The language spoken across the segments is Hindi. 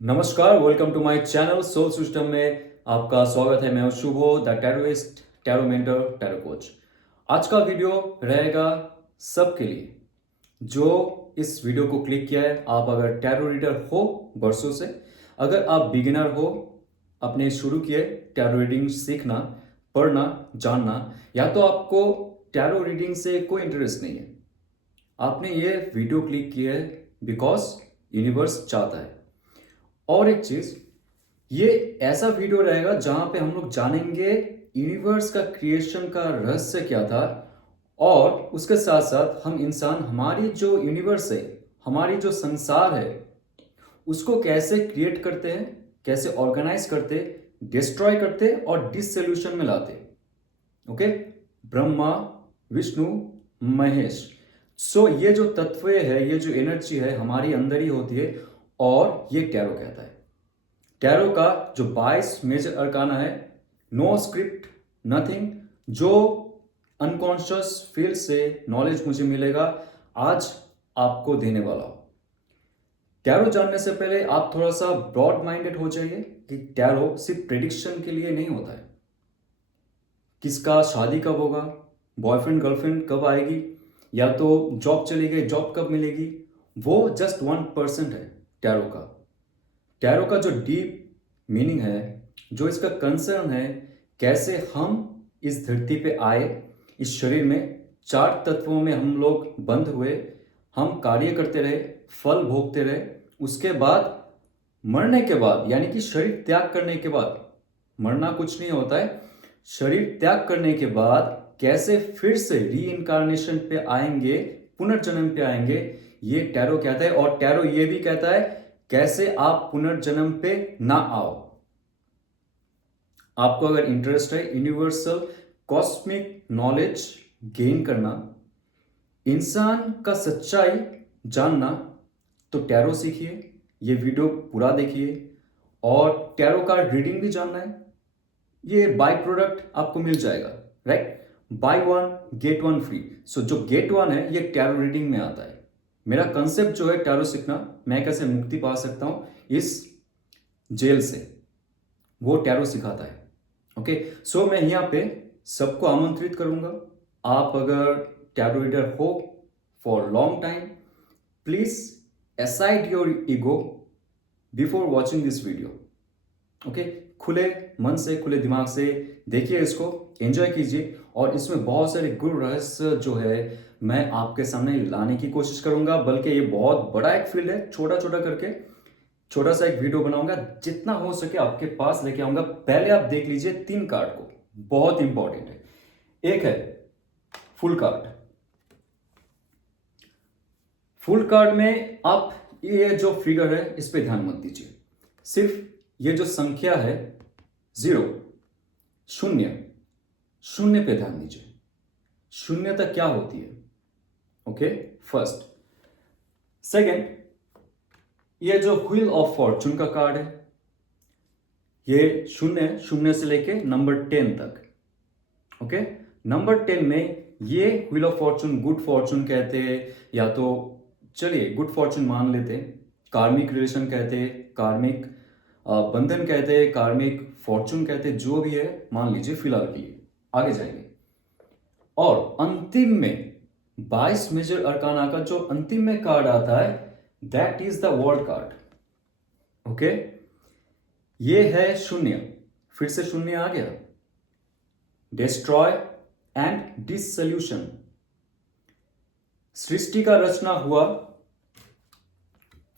नमस्कार, welcome to my channel soul system में आपका स्वागत है। मैं हूं Shubho, the tarotist, tarot mentor, tarot coach. आज का वीडियो रहेगा सबके लिए जो इस वीडियो को क्लिक किया है। आप अगर टैरो रीडर हो बरसों से, अगर आप बिगिनर हो, अपने शुरू किए टैरो रीडिंग सीखना, पढ़ना, जानना, या तो आपको टैरो रीडिंग से कोई इंटरेस्ट नहीं है, आपने ये वीडियो क्लिक किया है बिकॉज यूनिवर्स चाहता है। और एक चीज, ये ऐसा वीडियो रहेगा जहां पे हम लोग जानेंगे यूनिवर्स का क्रिएशन का रहस्य क्या था, और उसके साथ साथ हम इंसान, हमारी जो यूनिवर्स है, हमारी जो संसार है, उसको कैसे क्रिएट करते हैं, कैसे ऑर्गेनाइज करते, डिस्ट्रॉय करते और डिसोल्यूशन में लाते। ओके, ब्रह्मा, विष्णु, महेश। सो ये जो तत्व है, ये जो एनर्जी है, हमारी अंदर ही होती है, और ये टैरो कहता है। टैरो का जो 22 मेजर अरकाना है, नो स्क्रिप्ट, नथिंग, जो अनकॉन्शियस फील्ड से नॉलेज मुझे मिलेगा, आज आपको देने वाला हूं। टैरो जानने से पहले आप थोड़ा सा ब्रॉड माइंडेड हो जाइए कि टैरो सिर्फ प्रेडिक्शन के लिए नहीं होता है। किसका शादी कब होगा, बॉयफ्रेंड गर्लफ्रेंड कब आएगी, या तो जॉब चली गई, जॉब कब मिलेगी, वो जस्ट 1% है टैरो का। टैरो का जो डीप मीनिंग है, जो इसका कंसर्न है, कैसे हम इस धरती पे आए, इस शरीर में 4 तत्वों में हम लोग बंद हुए, हम कार्य करते रहे, फल भोगते रहे, उसके बाद मरने के बाद, यानी कि शरीर त्याग करने के बाद, मरना कुछ नहीं होता है, शरीर त्याग करने के बाद कैसे फिर से री इनकारनेशन पे आएंगे, पुनर्जन्म पे आएंगे, ये टैरो कहता है। और टैरो ये भी कहता है कैसे आप पुनर्जन्म पे ना आओ। आपको अगर इंटरेस्ट है यूनिवर्सल कॉस्मिक नॉलेज गेन करना, इंसान का सच्चाई जानना, तो टैरो सीखिए, ये वीडियो पूरा देखिए। और टैरो का रीडिंग भी जानना है, ये बाय प्रोडक्ट आपको मिल जाएगा, right? Buy one get one free. So जो गेट वन है ये टैरो रीडिंग में आता है। मेरा कंसेप्ट जो है टैरो सीखना, मैं कैसे मुक्ति पा सकता हूं इस जेल से, वो टैरो सिखाता है। ओके, सो मैं यहाँ पे सबको आमंत्रित करूंगा। आप अगर टैरो रीडर हो for long time, please aside your ego before watching this video. Okay, खुले मन से, खुले दिमाग से देखिए इसको, एंजॉय कीजिए। और इसमें बहुत सारे गुरु रहस्य जो है मैं आपके सामने लाने की कोशिश करूंगा। बल्कि ये बहुत बड़ा एक फील्ड है, छोटा छोटा करके छोटा सा एक वीडियो बनाऊंगा, जितना हो सके आपके पास लेके आऊंगा। पहले आप देख लीजिए 3 कार्ड को, बहुत इंपॉर्टेंट है। एक है फुल कार्ड। फुल कार्ड में आप ये जो फिगर है इस पे ध्यान मत दीजिए, सिर्फ ये जो संख्या है 0, शून्य, शून्य पे ध्यान दीजिए। शून्यता क्या होती है? Okay, first. सेकंड, ये जो व्हील ऑफ फॉर्चून का कार्ड है, ये शून्य, शून्य से लेके नंबर 10 तक। ओके, नंबर 10 में ये wheel of Fortune good Fortune कहते हैं, या तो चलिए गुड फॉर्चून मान लेते हैं, कार्मिक रिलेशन कहते हैं, कार्मिक बंधन कहते हैं, कार्मिक फॉर्चून कहते हैं, जो भी है मान लीजिए फिलहाल के लिए, आगे जाएंगे। और अंतिम में 22 मेजर अरकाना का जो अंतिम में कार्ड आता है, that is the world card. Okay, ये है शून्य, फिर से शून्य आ गया, डिस्ट्रॉय एंड डिसोल्यूशन। सृष्टि का रचना हुआ,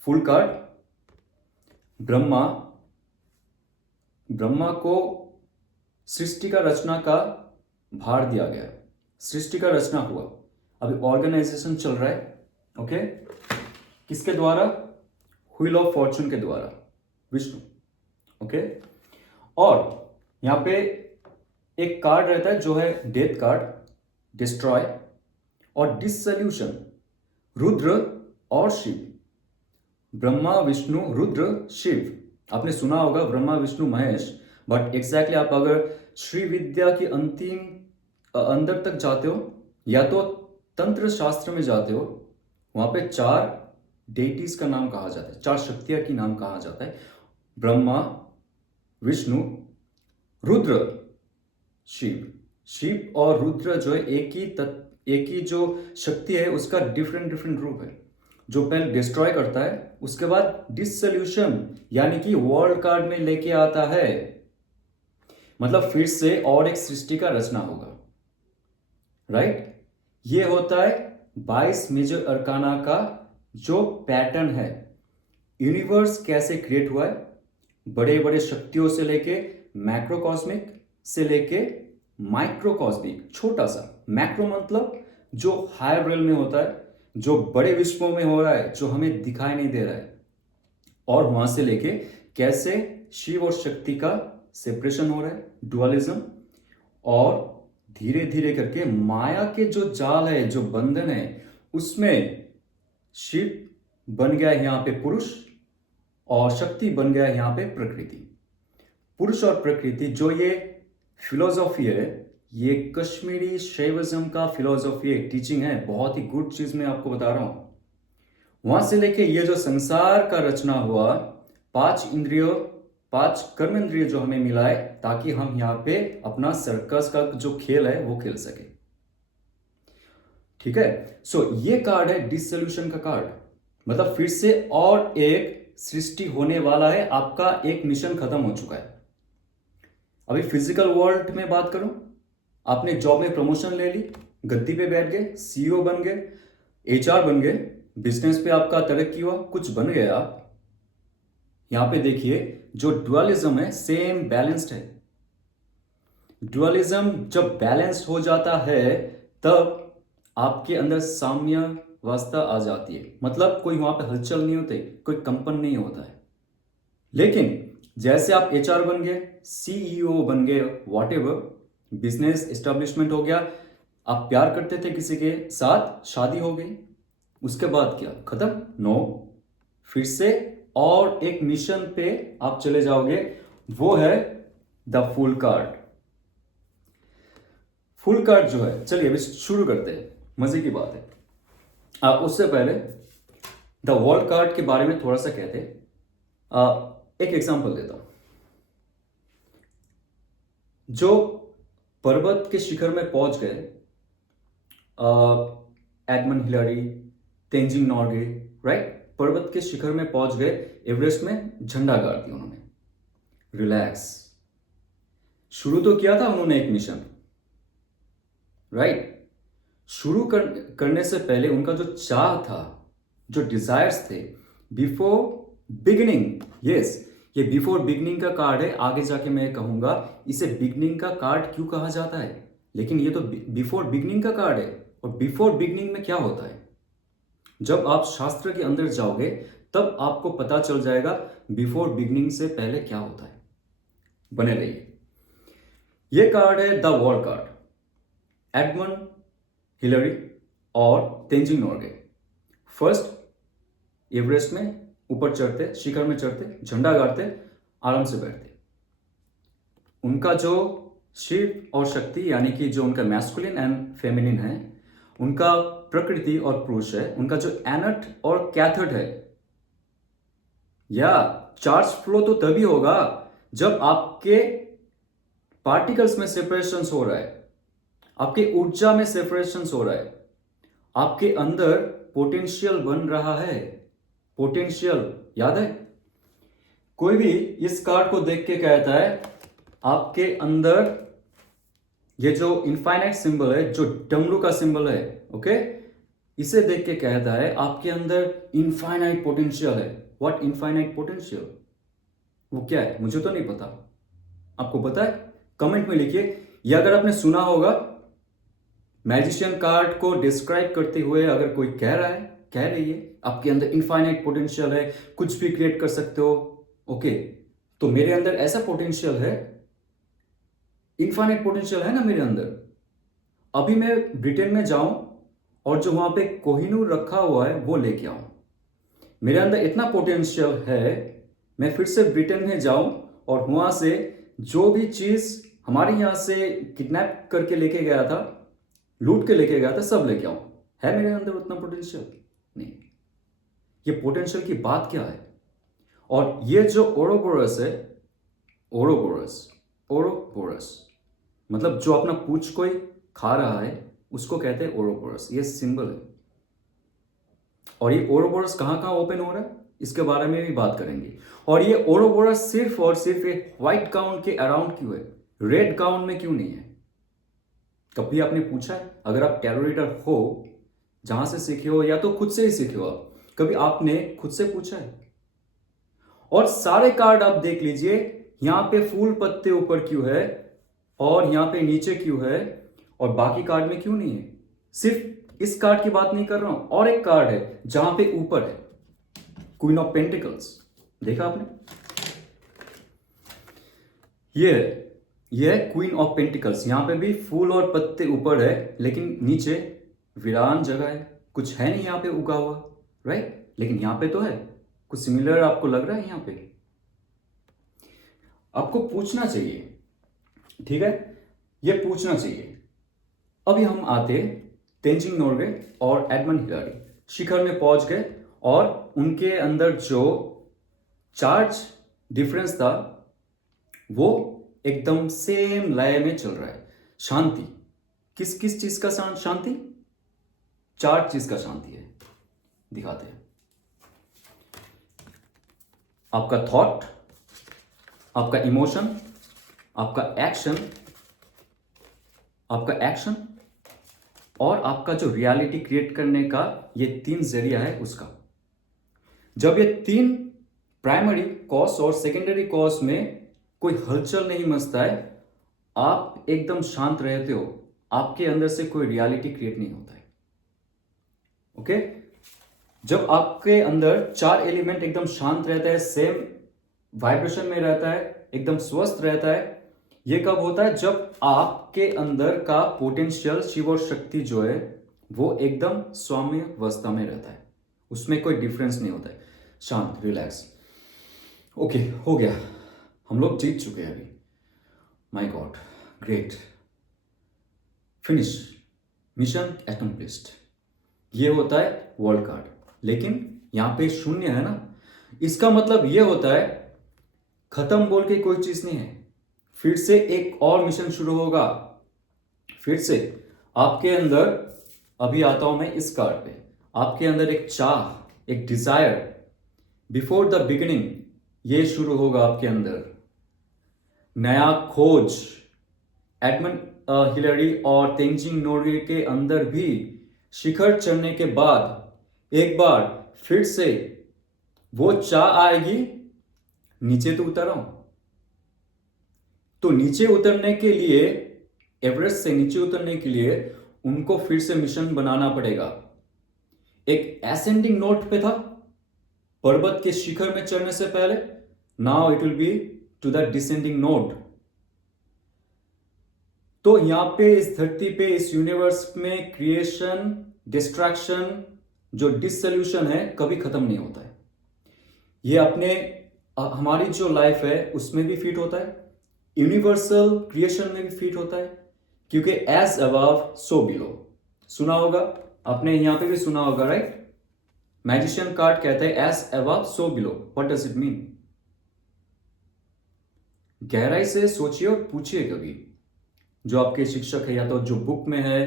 फुल कार्ड, ब्रह्मा, ब्रह्मा को सृष्टि का रचना का भार दिया गया, सृष्टि का रचना हुआ, अभी ऑर्गेनाइजेशन चल रहा है। ओके, किसके द्वारा? व्हील ऑफ फॉर्चून के द्वारा, विष्णु। ओके, और यहां पे एक कार्ड रहता है जो है डेथ कार्ड, डिस्ट्रॉय और डिसोल्यूशन, रुद्र और शिव। ब्रह्मा, विष्णु, रुद्र, शिव, आपने सुना होगा ब्रह्मा, विष्णु, महेश, बट एग्जैक्टली आप अगर श्री विद्या की अंतिम अंदर तक जाते हो, या तो तंत्र शास्त्र में जाते हो, वहां पे 4 डेटीज का नाम कहा जाता है, 4 शक्तियां की नाम कहा जाता है। ब्रह्मा, विष्णु, रुद्र, शिव। शिव और रुद्र जो है एक ही जो शक्ति है उसका डिफरेंट डिफरेंट रूप है। जो पहले डिस्ट्रॉय करता है, उसके बाद डिसोल्यूशन यानी कि वर्ल्ड कार्ड में लेके आता है, मतलब फिर से और एक सृष्टि का रचना होगा, राइट। ये होता है 22 मेजर अरकाना का जो पैटर्न है। यूनिवर्स कैसे क्रिएट हुआ है, बड़े बड़े शक्तियों से लेके मैक्रोकॉस्मिक से लेके माइक्रोकॉस्मिक, छोटा सा। मैक्रो मतलब जो हायर रेल में होता है, जो बड़े विश्वों में हो रहा है, जो हमें दिखाई नहीं दे रहा है, और वहां से लेके कैसे शिव और शक्ति का सेपरेशन हो रहा है, डुअलिज्म, और धीरे धीरे करके माया के जो जाल है, जो बंधन है, उसमें शिव बन गया यहाँ पे पुरुष और शक्ति बन गया यहाँ पे प्रकृति। पुरुष और प्रकृति जो ये फिलोसॉफी है, ये कश्मीरी शैविज्म का फिलोसॉफी है, टीचिंग है, बहुत ही गुड चीज मैं आपको बता रहा हूं। वहां से लेके ये जो संसार का रचना हुआ, 5 इंद्रियों, 5 कर्म इंद्रिय जो हमें मिला है, ताकि हम यहाँ पे अपना सर्कस का जो खेल है वो खेल सके, ठीक है। सो ये कार्ड है डिसोल्यूशन का कार्ड, मतलब फिर से और एक सृष्टि होने वाला है, आपका एक मिशन खत्म हो चुका है। अभी फिजिकल वर्ल्ड में बात करूं, आपने जॉब में प्रमोशन ले ली, गद्दी पे बैठ गए, सीईओ बन गए, एचआर बन गए, बिजनेस पे आपका तरक्की हुआ, कुछ बन गए आप। यहां पे देखिए जो डुअलिज्म है सेम बैलेंस्ड है। डुअलिज्म जब बैलेंस्ड हो जाता है तब आपके अंदर साम्यावस्था आ जाती है, मतलब कोई वहां पे हलचल नहीं होते, कोई कंपन नहीं होता है। लेकिन जैसे आप एचआर बन गए, सीईओ बन गए, व्हाटएवर, बिजनेस एस्टेब्लिशमेंट हो गया, आप प्यार करते थे किसी के साथ, शादी हो गई, उसके बाद क्या खत्म? नो, फिर से और एक मिशन पे आप चले जाओगे, वो है the full card. Full card जो है, चलिए अभी शुरू करते हैं, मजे की बात है। उससे पहले द वर्ल्ड कार्ड के बारे में थोड़ा सा कहते हैं। एक एग्जांपल देता हूं। जो पर्वत के शिखर में पहुंच गए, Edmund Hillary, Tenzing Norgay, right, पर्वत के शिखर में पहुंच गए, एवरेस्ट में झंडा गाड़ दिया उन्होंने, रिलैक्स। शुरू तो किया था उन्होंने एक मिशन, राइट। शुरू करने से पहले उनका जो चाह था, जो डिजायर्स थे, बिफोर बिगिनिंग, यस, ये बिफोर बिगिनिंग का कार्ड है। आगे जाके मैं कहूंगा इसे बिगिनिंग का कार्ड क्यों कहा जाता है, लेकिन ये तो बिफोर बिगिनिंग का कार्ड है। और बिफोर बिगिनिंग में क्या होता है, जब आप शास्त्र के अंदर जाओगे तब आपको पता चल जाएगा बिफोर बिगिनिंग से पहले क्या होता है। बने रहिए। ये कार्ड है the world card. Edmund Hillary और तेंजिंग नॉर्गे फर्स्ट एवरेस्ट में ऊपर चढ़ते, शिखर में चढ़ते, झंडा गाड़ते, आराम से बैठते। उनका जो शिव और शक्ति यानी कि जो उनका मैस्कुलिन एंड फेमिनिन है, उनका प्रकृति और पुरुष है, उनका जो एनट और कैथोड है, या चार्ज फ्लो तो तभी होगा जब आपके पार्टिकल्स में सेपरेशन हो रहा है, आपके ऊर्जा में सेपरेशन हो रहा है, आपके अंदर पोटेंशियल बन रहा है। पोटेंशियल याद है? कोई भी इस कार्ड को देख के कहता है आपके अंदर ये जो इनफाइनाइट सिंबल है, जो डमरू का सिंबल है, ओके, इसे देख के कहता है आपके अंदर इनफाइनाइट पोटेंशियल है। What infinite potential? वो क्या है मुझे तो नहीं पता, आपको पता है? कमेंट में लिखिए। या अगर आपने सुना होगा, मैजिशियन कार्ड को डिस्क्राइब करते हुए अगर कोई कह रहा है, कह रही है आपके अंदर इनफाइनाइट पोटेंशियल है, कुछ भी क्रिएट कर सकते हो, ओके, तो मेरे अंदर ऐसा पोटेंशियल है, इनफाइनाइट पोटेंशियल है ना मेरे अंदर। अभी मैं ब्रिटेन में जाऊं और जो वहां पे कोहिनूर रखा हुआ है वो लेके आऊं, मेरे अंदर इतना पोटेंशियल है, मैं फिर से ब्रिटेन में जाऊं और वहां से जो भी चीज हमारे यहां से किडनैप करके लेके गया था, लूट के लेके गया था, सब लेके आऊं। है मेरे अंदर उतना पोटेंशियल? नहीं। ये पोटेंशियल की बात क्या है। और ये जो ओरोबोरस है, ओरोबोरस, ओरोबोरस मतलब जो अपना पूंछ कोई खा रहा है उसको कहते हैं ओरोबोरस। ये सिंबल है। और ये ओरोबोरस कहाँ कहाँ ओपन हो रहा है इसके बारे में भी बात करेंगे। और ये ओरोबोरस सिर्फ और सिर्फ एक व्हाइट गाउन के अराउंड क्यों है, रेड गाउन में क्यों नहीं है। कभी आपने पूछा है, अगर आप टैरो रीडर हो, जहां से सीखे हो या तो खुद से ही सीखे हो, आप कभी आपने खुद से पूछा है। और सारे कार्ड आप देख लीजिए, यहां पे फूल पत्ते ऊपर क्यों है और यहां पे नीचे क्यों है और बाकी कार्ड में क्यों नहीं है। सिर्फ इस कार्ड की बात नहीं कर रहा हूं, और एक कार्ड है जहां पे ऊपर है क्वीन ऑफ पेंटिकल्स। देखा आपने, ये है क्वीन ऑफ पेंटिकल्स। यहां पे भी फूल और पत्ते ऊपर है लेकिन नीचे वीरान जगह है, कुछ है नहीं यहां पे उगा हुआ, राइट। लेकिन यहां पे तो है, कुछ सिमिलर आपको लग रहा है। यहां पे आपको पूछना चाहिए, ठीक है, ये पूछना चाहिए। अभी हम आते तेंजिंग नोरगे और एडमंड हिलारी शिखर में पहुंच गए और उनके अंदर जो चार्ज डिफरेंस था वो एकदम सेम लय में चल रहा है। शांति, किस किस चीज का शांति, चार चीज का शांति है। दिखाते हैं, आपका थॉट, आपका इमोशन, आपका एक्शन और आपका जो रियलिटी क्रिएट करने का ये तीन जरिया है उसका। जब ये तीन प्राइमरी कॉज और सेकेंडरी कॉज में कोई हलचल नहीं मचता है, आप एकदम शांत रहते हो, आपके अंदर से कोई रियलिटी क्रिएट नहीं होता है। ओके, जब आपके अंदर चार एलिमेंट एकदम शांत रहता है, सेम वाइब्रेशन में रहता है, एकदम स्वस्थ रहता है, ये कब होता है, जब आपके अंदर का पोटेंशियल शिव और शक्ति जो है वो एकदम सौम्य अवस्था में रहता है, उसमें कोई डिफरेंस नहीं होता है, शांत, रिलैक्स। ओके, हो गया, हम लोग जीत चुके हैं अभी। My god, great, finish, mission accomplished. ये होता है वर्ल्ड कार्ड। लेकिन यहां पे शून्य है ना, इसका मतलब ये होता है खत्म बोल के कोई चीज नहीं है, फिर से एक और मिशन शुरू होगा। फिर से आपके अंदर, अभी आता हूं मैं इस कार्ड पे, आपके अंदर एक चाह, एक डिजायर बिफोर द बिगिनिंग, ये शुरू होगा आपके अंदर। नया खोज, एडमंड हिलरी और तेंजिंग नोरगे के अंदर भी शिखर चढ़ने के बाद एक बार फिर से वो चाह आएगी, नीचे तो उतर आऊं, तो नीचे उतरने के लिए, एवरेस्ट से नीचे उतरने के लिए उनको फिर से मिशन बनाना पड़ेगा। एक एसेंडिंग नोट पे था पर्वत के शिखर में चढ़ने से पहले, now it will be to the descending note. तो यहां पे इस धरती पे, इस यूनिवर्स में क्रिएशन, डिस्ट्रैक्शन, जो डिसोल्यूशन है कभी खत्म नहीं होता है। ये अपने हमारी जो लाइफ है उसमें भी फिट होता है, यूनिवर्सल क्रिएशन में भी फिट होता है, क्योंकि एज अबव सो बिलो, सुना होगा आपने, यहां पे भी सुना होगा, राइट। मैजिशियन कार्ड कहता है as above so below. What does it mean? गहराई से सोचिए और पूछिए कभी, जो आपके शिक्षक है या तो जो बुक में है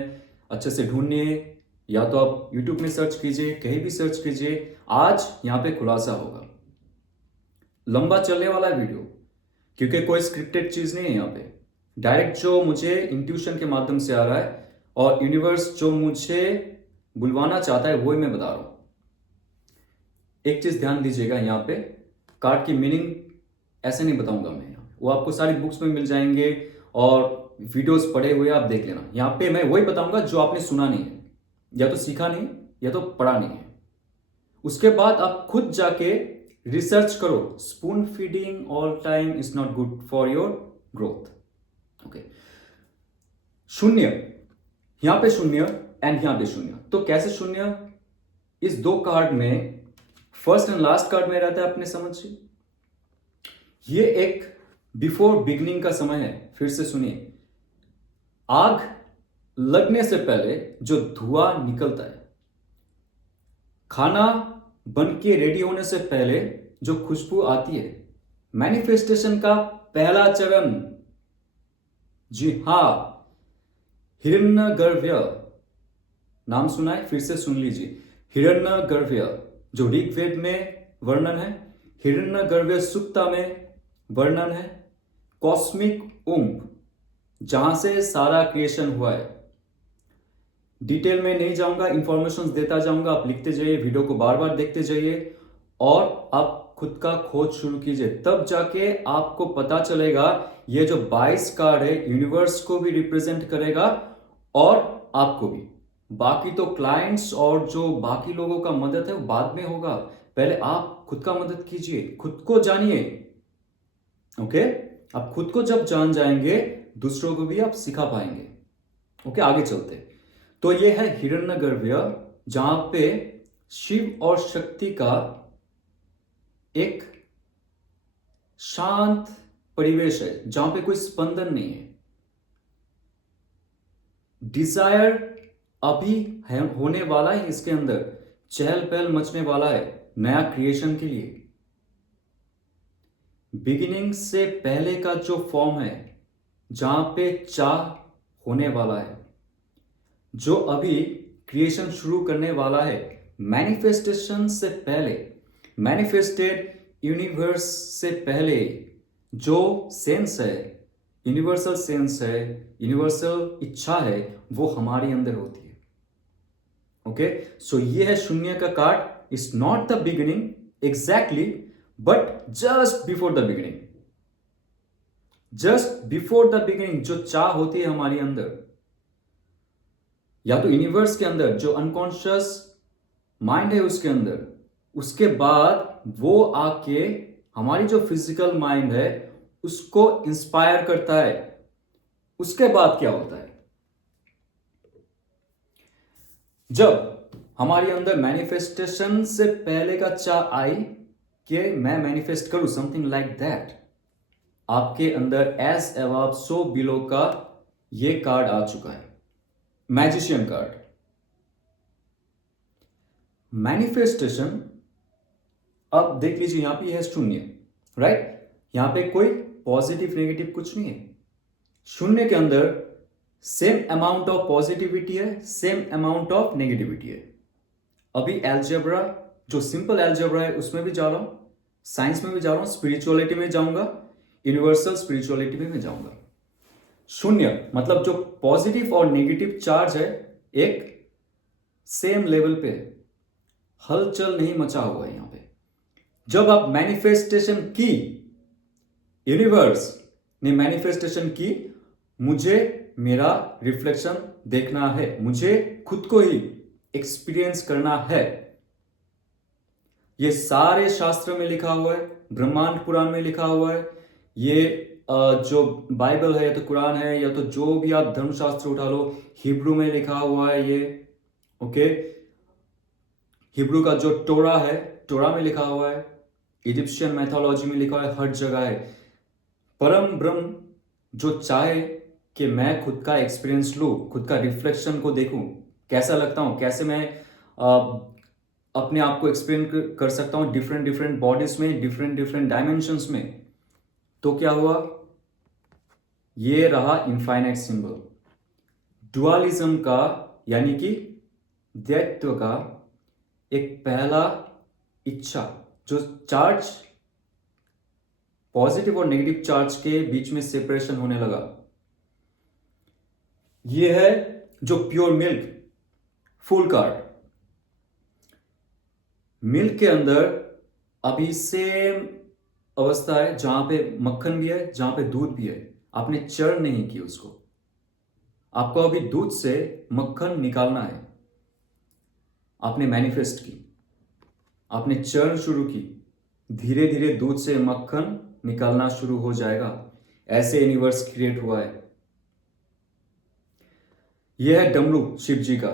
अच्छे से ढूंढिए, या तो आप यूट्यूब में सर्च कीजिए, कहीं भी सर्च कीजिए। आज यहां पे खुलासा होगा, लंबा चलने वाला है वीडियो, क्योंकि कोई स्क्रिप्टेड चीज नहीं है यहाँ पे। डायरेक्ट जो मुझे इंट्यूशन के माध्यम से आ रहा है और यूनिवर्स जो मुझे बुलवाना चाहता है वही मैं बता रहा हूं। एक चीज ध्यान दीजिएगा, यहाँ पे कार्ड की मीनिंग ऐसे नहीं बताऊंगा मैं, वो आपको सारी बुक्स में मिल जाएंगे और वीडियोस पढ़े हुए आप देख लेना। यहाँ पे मैं वही बताऊंगा जो आपने सुना नहीं है, या तो सीखा नहीं या तो पढ़ा नहीं है। उसके बाद आप खुद जाके रिसर्च करो। Spoon feeding all time is not good for your growth. Okay, शून्य, यहां पे शून्य एंड यहां पे शून्य। तो कैसे शून्य इस दो कार्ड में, फर्स्ट एंड लास्ट कार्ड में रहता है, अपने समझिए। ये एक बिफोर बिगनिंग का समय है। फिर से सुनिए, आग लगने से पहले जो धुआं निकलता है, खाना बन के रेडी होने से पहले जो खुशबू आती है, मैनिफेस्टेशन का पहला चरण, जी हां, हिरण्यगर्भ्य, नाम सुना है? फिर से सुन लीजिए। हिरण्यगर्भ्य जो ऋग्वेद में वर्णन है, हिरण्यगर्भ्य सुक्ता में वर्णन है, कॉस्मिक ऊम्ब जहां से सारा क्रिएशन हुआ है। डिटेल में नहीं जाऊंगा, इंफॉर्मेशन देता जाऊंगा, आप लिखते जाइए, वीडियो को बार बार देखते जाइए और आप खुद का खोज शुरू कीजिए, तब जाके आपको पता चलेगा ये जो 22 कार्ड है यूनिवर्स को भी रिप्रेजेंट करेगा और आपको भी। बाकी तो क्लाइंट्स और जो बाकी लोगों का मदद है वो बाद में होगा, पहले आप खुद का मदद कीजिए, खुद को जानिए। ओके, आप खुद को जब जान जाएंगे दूसरों को भी आप सिखा पाएंगे। ओके, आगे चलते। तो ये है हिरण्यगर्भ्य, जहां पे शिव और शक्ति का एक शांत परिवेश है, जहां पे कोई स्पंदन नहीं है। डिजायर अभी है, होने वाला है इसके अंदर, चहल पहल मचने वाला है नया क्रिएशन के लिए। बिगिनिंग से पहले का जो फॉर्म है, जहां पे चाह होने वाला है, जो अभी क्रिएशन शुरू करने वाला है। मैनिफेस्टेशन से पहले, मैनिफेस्टेड यूनिवर्स से पहले जो सेंस है, यूनिवर्सल सेंस है, यूनिवर्सल इच्छा है, वो हमारे अंदर होती है। ओके, सो ये है शून्य का card. It's not the beginning exactly, but just before the beginning, just before the beginning जो चाह होती है हमारे अंदर, या तो यूनिवर्स के अंदर जो अनकॉन्शियस माइंड है उसके अंदर, उसके बाद वो आके हमारी जो फिजिकल माइंड है उसको इंस्पायर करता है। उसके बाद क्या होता है, जब हमारे अंदर मैनिफेस्टेशन से पहले का चाह आई कि मैं मैनिफेस्ट करूं समथिंग लाइक दैट, आपके अंदर एज अबव सो बिलो का ये कार्ड आ चुका है, मैजिशियन कार्ड। मैनिफेस्टेशन, अब देख लीजिए यहां पे है शून्य, राइट? यहां पे कोई पॉजिटिव नेगेटिव कुछ नहीं है। शून्य के अंदर सेम अमाउंट ऑफ पॉजिटिविटी है, सेम अमाउंट ऑफ नेगेटिविटी है। अभी एल्जेब्रा, जो सिंपल एल्जेब्रा है उसमें भी जा रहा हूं, साइंस में भी जा रहा हूं, स्पिरिचुअलिटी में जाऊंगा, यूनिवर्सल स्पिरिचुअलिटी में भी जाऊंगा। शून्य मतलब जो पॉजिटिव और नेगेटिव चार्ज है एक सेम लेवल पे, हलचल नहीं मचा हुआ है यहां पे। जब आप मैनिफेस्टेशन की, यूनिवर्स ने मैनिफेस्टेशन की, मुझे मेरा रिफ्लेक्शन देखना है, मुझे खुद को ही एक्सपीरियंस करना है। ये सारे शास्त्र में लिखा हुआ है, ब्रह्मांड पुराण में लिखा हुआ है, ये जो बाइबल है या तो कुरान है या तो जो भी आप धर्मशास्त्र उठा लो, हिब्रू में लिखा हुआ है ये। ओके, हिब्रू का जो टोरा है, टोरा में लिखा हुआ है, इजिप्शियन मैथोलॉजी में लिखा हुआ है, हर जगह है। परम ब्रह्म जो चाहे कि मैं खुद का एक्सपीरियंस लूं, खुद का रिफ्लेक्शन को देखूं, कैसा लगता हूं, कैसे मैं अपने आप को एक्सपीरियंस कर सकता हूं डिफरेंट डिफरेंट बॉडीज में, डिफरेंट डिफरेंट डायमेंशंस में। तो क्या हुआ, ये रहा इनफाइनाइट सिंबल, डुअलिज्म का, यानी कि द्वैत्व का एक पहला इच्छा, जो चार्ज पॉजिटिव और नेगेटिव चार्ज के बीच में सेपरेशन होने लगा। यह है जो pure milk, full card. Milk के अंदर अभी सेम अवस्था है, जहां पे मक्खन भी है, जहां पे दूध भी है। आपने चर्न नहीं की उसको, आपको अभी दूध से मक्खन निकालना है। आपने मैनिफेस्ट की, आपने चर्न शुरू की, धीरे धीरे दूध से मक्खन निकालना शुरू हो जाएगा। ऐसे यूनिवर्स क्रिएट हुआ है। यह है डमरू शिव जी का।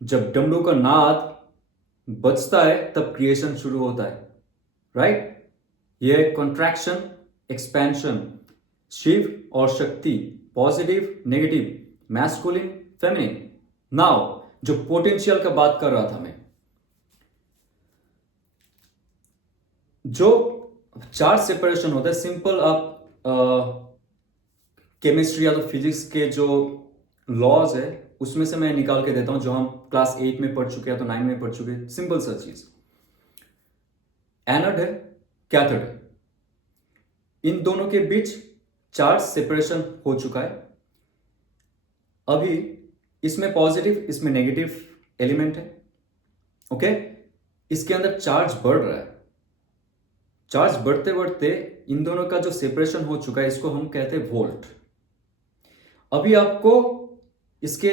जब डमरू का नाद बजता है तब क्रिएशन शुरू होता है, राइट? यह कॉन्ट्रैक्शन, एक्सपेंशन, शिव और शक्ति, positive, negative, masculine, feminine. Now जो पोटेंशियल का बात कर रहा था मैं, जो चार्ज सेपरेशन होता है, सिंपल आप केमिस्ट्री या तो फिजिक्स के जो लॉज है उसमें से मैं निकाल के देता हूं, जो हम क्लास 8 में पढ़ चुके हैं तो 9 में पढ़ चुके हैं। सिंपल सा चीज, एनोड है, कैथोड है, इन दोनों के बीच चार्ज सेपरेशन हो चुका है। अभी इसमें पॉजिटिव, इसमें नेगेटिव एलिमेंट है। ओके, इसके अंदर चार्ज बढ़ रहा है। चार्ज बढ़ते बढ़ते इन दोनों का जो सेपरेशन हो चुका है, इसको हम कहते हैं वोल्ट। अभी आपको इसके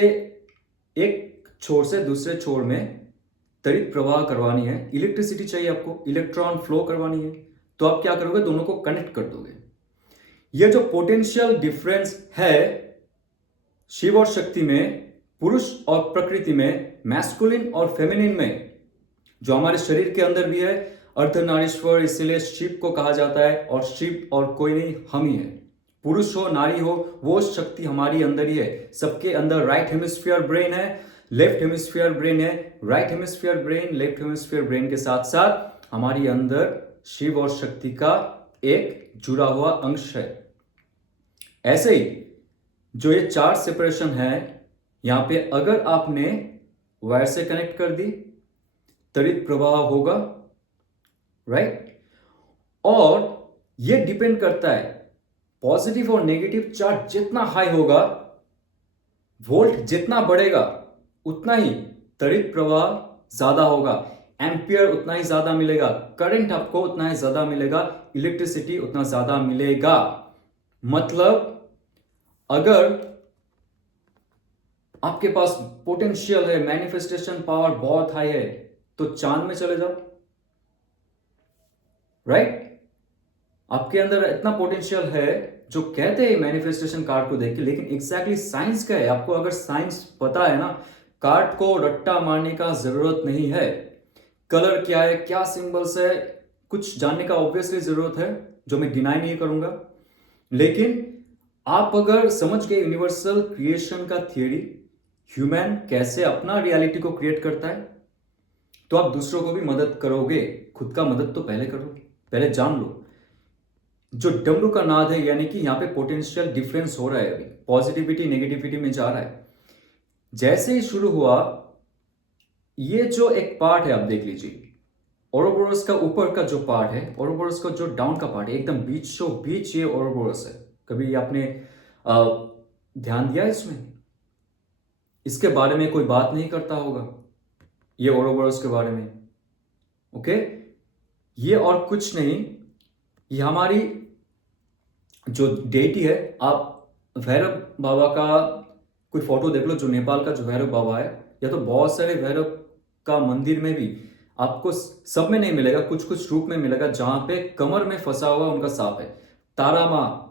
एक छोर से दूसरे छोर में त्वरित प्रवाह करवानी है, इलेक्ट्रिसिटी चाहिए आपको, इलेक्ट्रॉन फ्लो करवानी है, तो आप क्या करोगे, दोनों को कनेक्ट कर दोगे। यह जो पोटेंशियल डिफरेंस है शिव और शक्ति में, पुरुष और प्रकृति में, मैस्कुलिन और फेमिनिन में, जो हमारे शरीर के अंदर भी है, अर्धनारीश्वर, इसलिए शिव को कहा जाता है, और शिव और कोई नहीं, हम ही है। पुरुष हो नारी हो, वो शक्ति हमारी अंदर ही है। सबके अंदर राइट हेमिस्फीयर ब्रेन है, लेफ्ट हेमिस्फीयर ब्रेन है, right hemisphere brain, left hemisphere brain के साथ साथ हमारी अंदर शिव और शक्ति का एक जुड़ा हुआ अंश है। ऐसे ही जो ये चार्ज सेपरेशन है, यहां पे अगर आपने वायर से कनेक्ट कर दी, त्वरित प्रवाह होगा, राइट। और ये डिपेंड करता है, पॉजिटिव और नेगेटिव चार्ज जितना हाई होगा, वोल्ट जितना बढ़ेगा, उतना ही त्वरित प्रवाह ज्यादा होगा, एम्पियर उतना ही ज्यादा मिलेगा, करंट आपको उतना ही ज्यादा मिलेगा, इलेक्ट्रिसिटी उतना ज्यादा मिलेगा। मतलब अगर आपके पास पोटेंशियल है, मैनिफेस्टेशन पावर बहुत हाई है, तो चांद में चले जाओ, राइट। आपके अंदर इतना पोटेंशियल है, जो कहते हैं मैनिफेस्टेशन कार्ड को देख के, लेकिन एग्जैक्टली साइंस क्या है, आपको अगर साइंस पता है ना, कार्ड को रट्टा मारने का जरूरत नहीं है। कलर क्या है, क्या सिंबल्स है, कुछ जानने का ऑब्वियसली जरूरत है, जो मैं डिनाई नहीं करूंगा। लेकिन आप अगर समझ गए यूनिवर्सल क्रिएशन का थियरी, ह्यूमन कैसे अपना रियलिटी को क्रिएट करता है, तो आप दूसरों को भी मदद करोगे। खुद का मदद तो पहले करो, पहले जान लो। जो डमरू का नाद है, यानी कि यहां पे पोटेंशियल डिफरेंस हो रहा है, अभी पॉजिटिविटी नेगेटिविटी में जा रहा है। जैसे ही शुरू हुआ, ये जो एक पार्ट है, आप देख लीजिए, ओरोबोरस का ऊपर का जो पार्ट है, ओरोबोरस का जो डाउन का पार्ट है, एकदम बीचों बीच ये ओरोबोरस है। कभी आपने ध्यान दिया इसमें? इसके बारे में कोई बात नहीं करता होगा, ये ओरोबोरस के बारे में। ओके, ये और कुछ नहीं, ये हमारी जो डेटी है। आप भैरव बाबा का कोई फोटो देख लो, जो नेपाल का जो भैरव बाबा है, या तो बहुत सारे भैरव का मंदिर में भी आपको सब में नहीं मिलेगा, कुछ कुछ रूप में मिलेगा, जहां पे कमर में फंसा हुआ उनका सांप है। तारा माँ,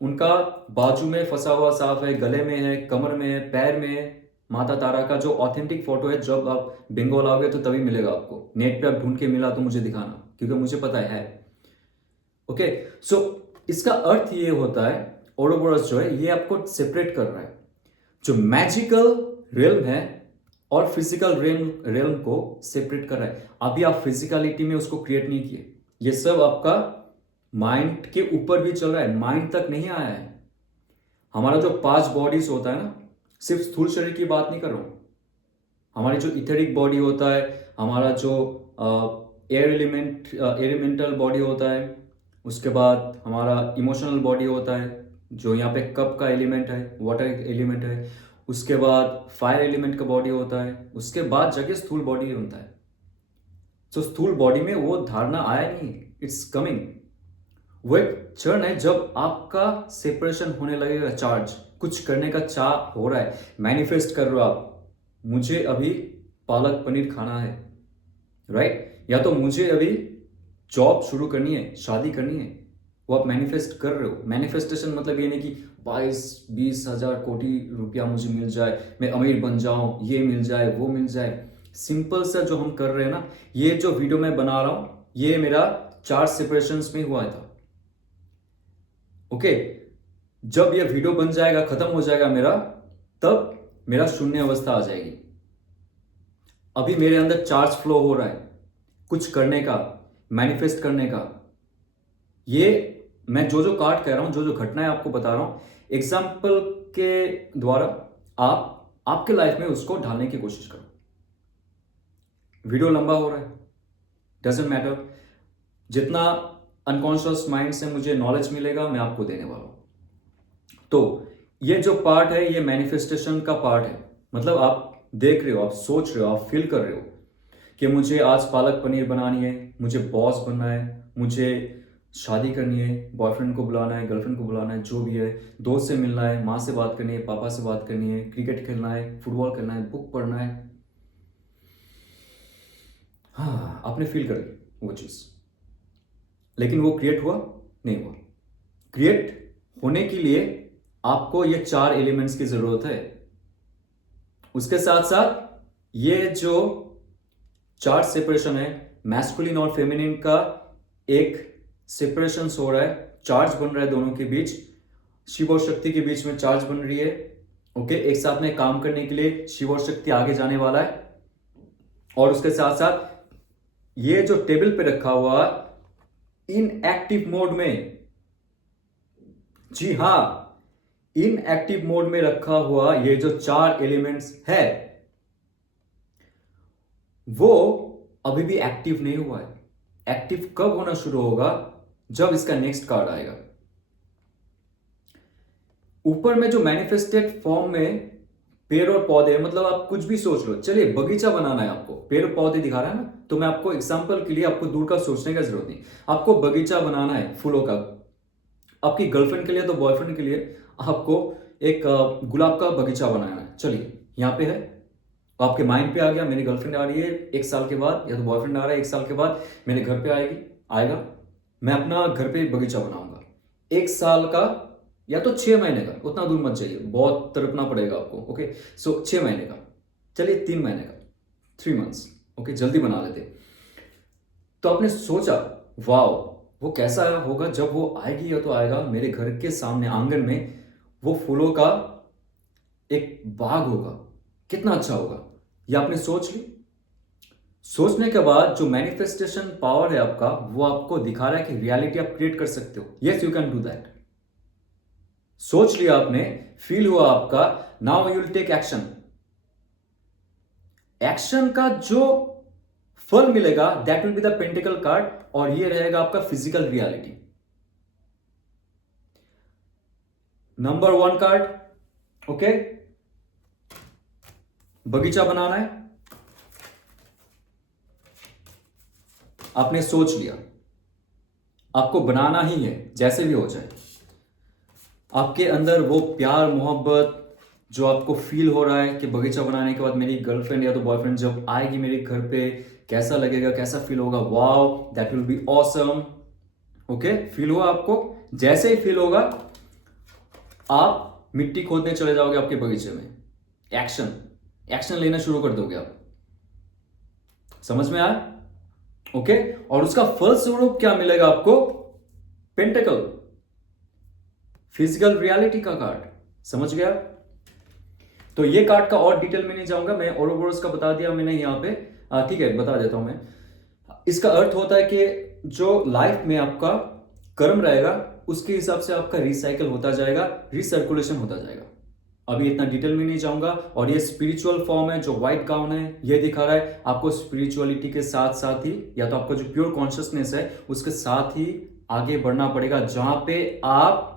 उनका बाजू में फंसा हुआ सांप है, गले में है, कमर में है, पैर में है। माता तारा का जो ऑथेंटिक फोटो है, जब आप बंगाल आओगे तो तभी मिलेगा आपको। नेट पे आप ढूंढ के मिला तो मुझे दिखाना, क्योंकि मुझे पता है। ओके, सो इसका अर्थ ये होता है, ओरोबोरस जो है ये आपको सेपरेट कर रहा है। जो मैजिकल रियल्म है और फिजिकल रियल्म को सेपरेट कर रहा है। अभी आप फिजिकलिटी में उसको क्रिएट नहीं किए, ये सब आपका माइंड के ऊपर भी चल रहा है, माइंड तक नहीं आया है। हमारा जो 5 बॉडीज होता है ना, सिर्फ स्थूल शरीर की बात नहीं कर रहा हूं। हमारी जो इथेरिक बॉडी होता है, हमारा जो एलिमेंटल बॉडी होता है, उसके बाद हमारा इमोशनल बॉडी होता है, जो यहाँ पे कप का एलिमेंट है, वाटर एलिमेंट है, उसके बाद फायर एलिमेंट का बॉडी होता है, उसके बाद जाके स्थूल बॉडी होता है। तो स्थूल बॉडी में वो धारणा आया नहीं, इट्स कमिंग। वो एक क्षण है जब आपका सेपरेशन होने लगेगा। चार्ज, कुछ करने का चाह हो रहा है, मैनिफेस्ट कर रहे हो आप, मुझे अभी पालक पनीर खाना है, राइट, या तो मुझे अभी जॉब शुरू करनी है, शादी करनी है, वो आप मैनिफेस्ट कर रहे हो। मैनिफेस्टेशन मतलब ये नहीं कि 22-20 हजार कोटी रुपया मुझे मिल जाए, मैं अमीर बन जाऊं, ये मिल जाए, वो मिल जाए। सिंपल सा जो हम कर रहे हैं ना, ये जो वीडियो मैं बना रहा हूं, ये मेरा चार्ज सेपरेशंस में हुआ था। ओके, जब ये वीडियो बन जाएगा, खत्म हो जाएगा मेरा, तब मेरा शून्य अवस्था आ जाएगी। अभी मेरे अंदर चार्ज फ्लो हो रहा है कुछ करने का, मैनिफेस्ट करने का। ये मैं जो जो कार्ड कह रहा हूं, जो जो घटनाएं आपको बता रहा हूं, एग्जाम्पल के द्वारा आप आपके लाइफ में उसको ढालने की कोशिश करो। वीडियो लंबा हो रहा है, डजेंट मैटर, जितना अनकॉन्शियस माइंड से मुझे नॉलेज मिलेगा मैं आपको देने वाला हूं। तो ये जो पार्ट है ये मैनिफेस्टेशन का पार्ट है। मतलब आप देख रहे हो, आप सोच रहे हो, आप फील कर रहे हो कि मुझे आज पालक पनीर बनानी है, मुझे बॉस बनना है, मुझे शादी करनी है, बॉयफ्रेंड को बुलाना है, गर्लफ्रेंड को बुलाना है, जो भी है, दोस्त से मिलना है, माँ से बात करनी है, पापा से बात करनी है, क्रिकेट खेलना है, फुटबॉल खेलना है, बुक पढ़ना है। हाँ, आपने फील कर ली वो चीज़, लेकिन वो क्रिएट हुआ नहीं हुआ। क्रिएट होने के लिए आपको ये 4 एलिमेंट्स की जरूरत है। उसके साथ साथ ये जो 4 सेपरेशन है, मैस्कुलिन और फेमिनिन का एक सेपरेशन हो रहा है, चार्ज बन रहा है दोनों के बीच, शिव और शक्ति के बीच में चार्ज बन रही है। ओके, एक साथ में काम करने के लिए शिव और शक्ति आगे जाने वाला है। और उसके साथ साथ ये जो टेबल पे रखा हुआ इनएक्टिव मोड में, जी हां, इनएक्टिव मोड में रखा हुआ ये जो 4 एलिमेंट्स है वो अभी भी एक्टिव नहीं हुआ है। एक्टिव कब होना शुरू होगा? जब इसका नेक्स्ट कार्ड आएगा। ऊपर में जो मैनिफेस्टेड फॉर्म में पेड़ और पौधे, मतलब आप कुछ भी सोच लो, चलिए बगीचा बनाना है आपको, पेड़ पौधे दिखा रहा है ना, तो मैं आपको एग्जांपल के लिए, आपको दूर का सोचने का जरूरत नहीं, आपको बगीचा बनाना है फूलों का। आपकी गर्लफ्रेंड के लिए तो बॉयफ्रेंड के लिए आपको एक गुलाब का बगीचा बनाना है। चलिए यहां पे है, आपके माइंड पे आ गया, मेरी गर्लफ्रेंड आ रही है 1 साल के बाद, या तो बॉयफ्रेंड आ रहा है 1 साल के बाद, मेरे घर पे आएगा, मैं अपना घर पे बगीचा बनाऊंगा। 1 साल का या तो 6 महीने का, उतना दूर मत जाइए, बहुत तड़पना पड़ेगा आपको। ओके, सो 6 महीने का, चलिए 3 महीने का, 3 मंथ्स। ओके, जल्दी बना लेते। तो आपने सोचा वाओ, वो कैसा होगा जब वो आएगी, या तो आएगा मेरे घर के सामने आंगन में, वो फूलों का एक बाग होगा, कितना अच्छा होगा। ये आपने सोच ली। सोचने के बाद जो मैनिफेस्टेशन पावर है आपका, वो आपको दिखा रहा है कि रियलिटी आप क्रिएट कर सकते हो। Yes, you can do that. सोच लिया आपने, फील हुआ आपका, now you will take action. Action का जो फल मिलेगा that will be the pentacle card, और ये रहेगा आपका physical reality. Number 1 card, okay, बगीचा बनाना है, आपने सोच लिया, आपको बनाना ही है, जैसे भी हो जाए। आपके अंदर वो प्यार मोहब्बत जो आपको फील हो रहा है कि बगीचा बनाने के बाद मेरी गर्लफ्रेंड या तो बॉयफ्रेंड जब आएगी मेरे घर पे, कैसा लगेगा, कैसा फील होगा, wow that will be awesome. Okay, feel हुआ आपको? जैसे ही फील होगा आप मिट्टी खोदने चले जाओगे आपके बगीचे में। एक्शन लेना शुरू कर दोगे आप। समझ में आया? ओके, और उसका फल स्वरूप क्या मिलेगा आपको? पेंटिकल, फिजिकल रियलिटी का कार्ड। समझ गया? तो ये कार्ड का और डिटेल में नहीं जाऊंगा, मैं ओरोबोरोस का बता दिया मैंने यहाँ पे। ठीक है, बता देता हूं मैं। इसका अर्थ होता है कि जो लाइफ में आपका कर्म रहेगा उसके हिसाब से आपका रिसाइकल होता जाएगा, रिसर्कुलेशन होता जाएगा। अभी इतना डिटेल में नहीं जाऊंगा। और ये स्पिरिचुअल फॉर्म है, जो व्हाइट गाउन है ये दिखा रहा है आपको स्पिरिचुअलिटी के साथ साथ ही, या तो आपका जो प्योर कॉन्शियसनेस है उसके साथ ही आगे बढ़ना पड़ेगा। जहां पे आप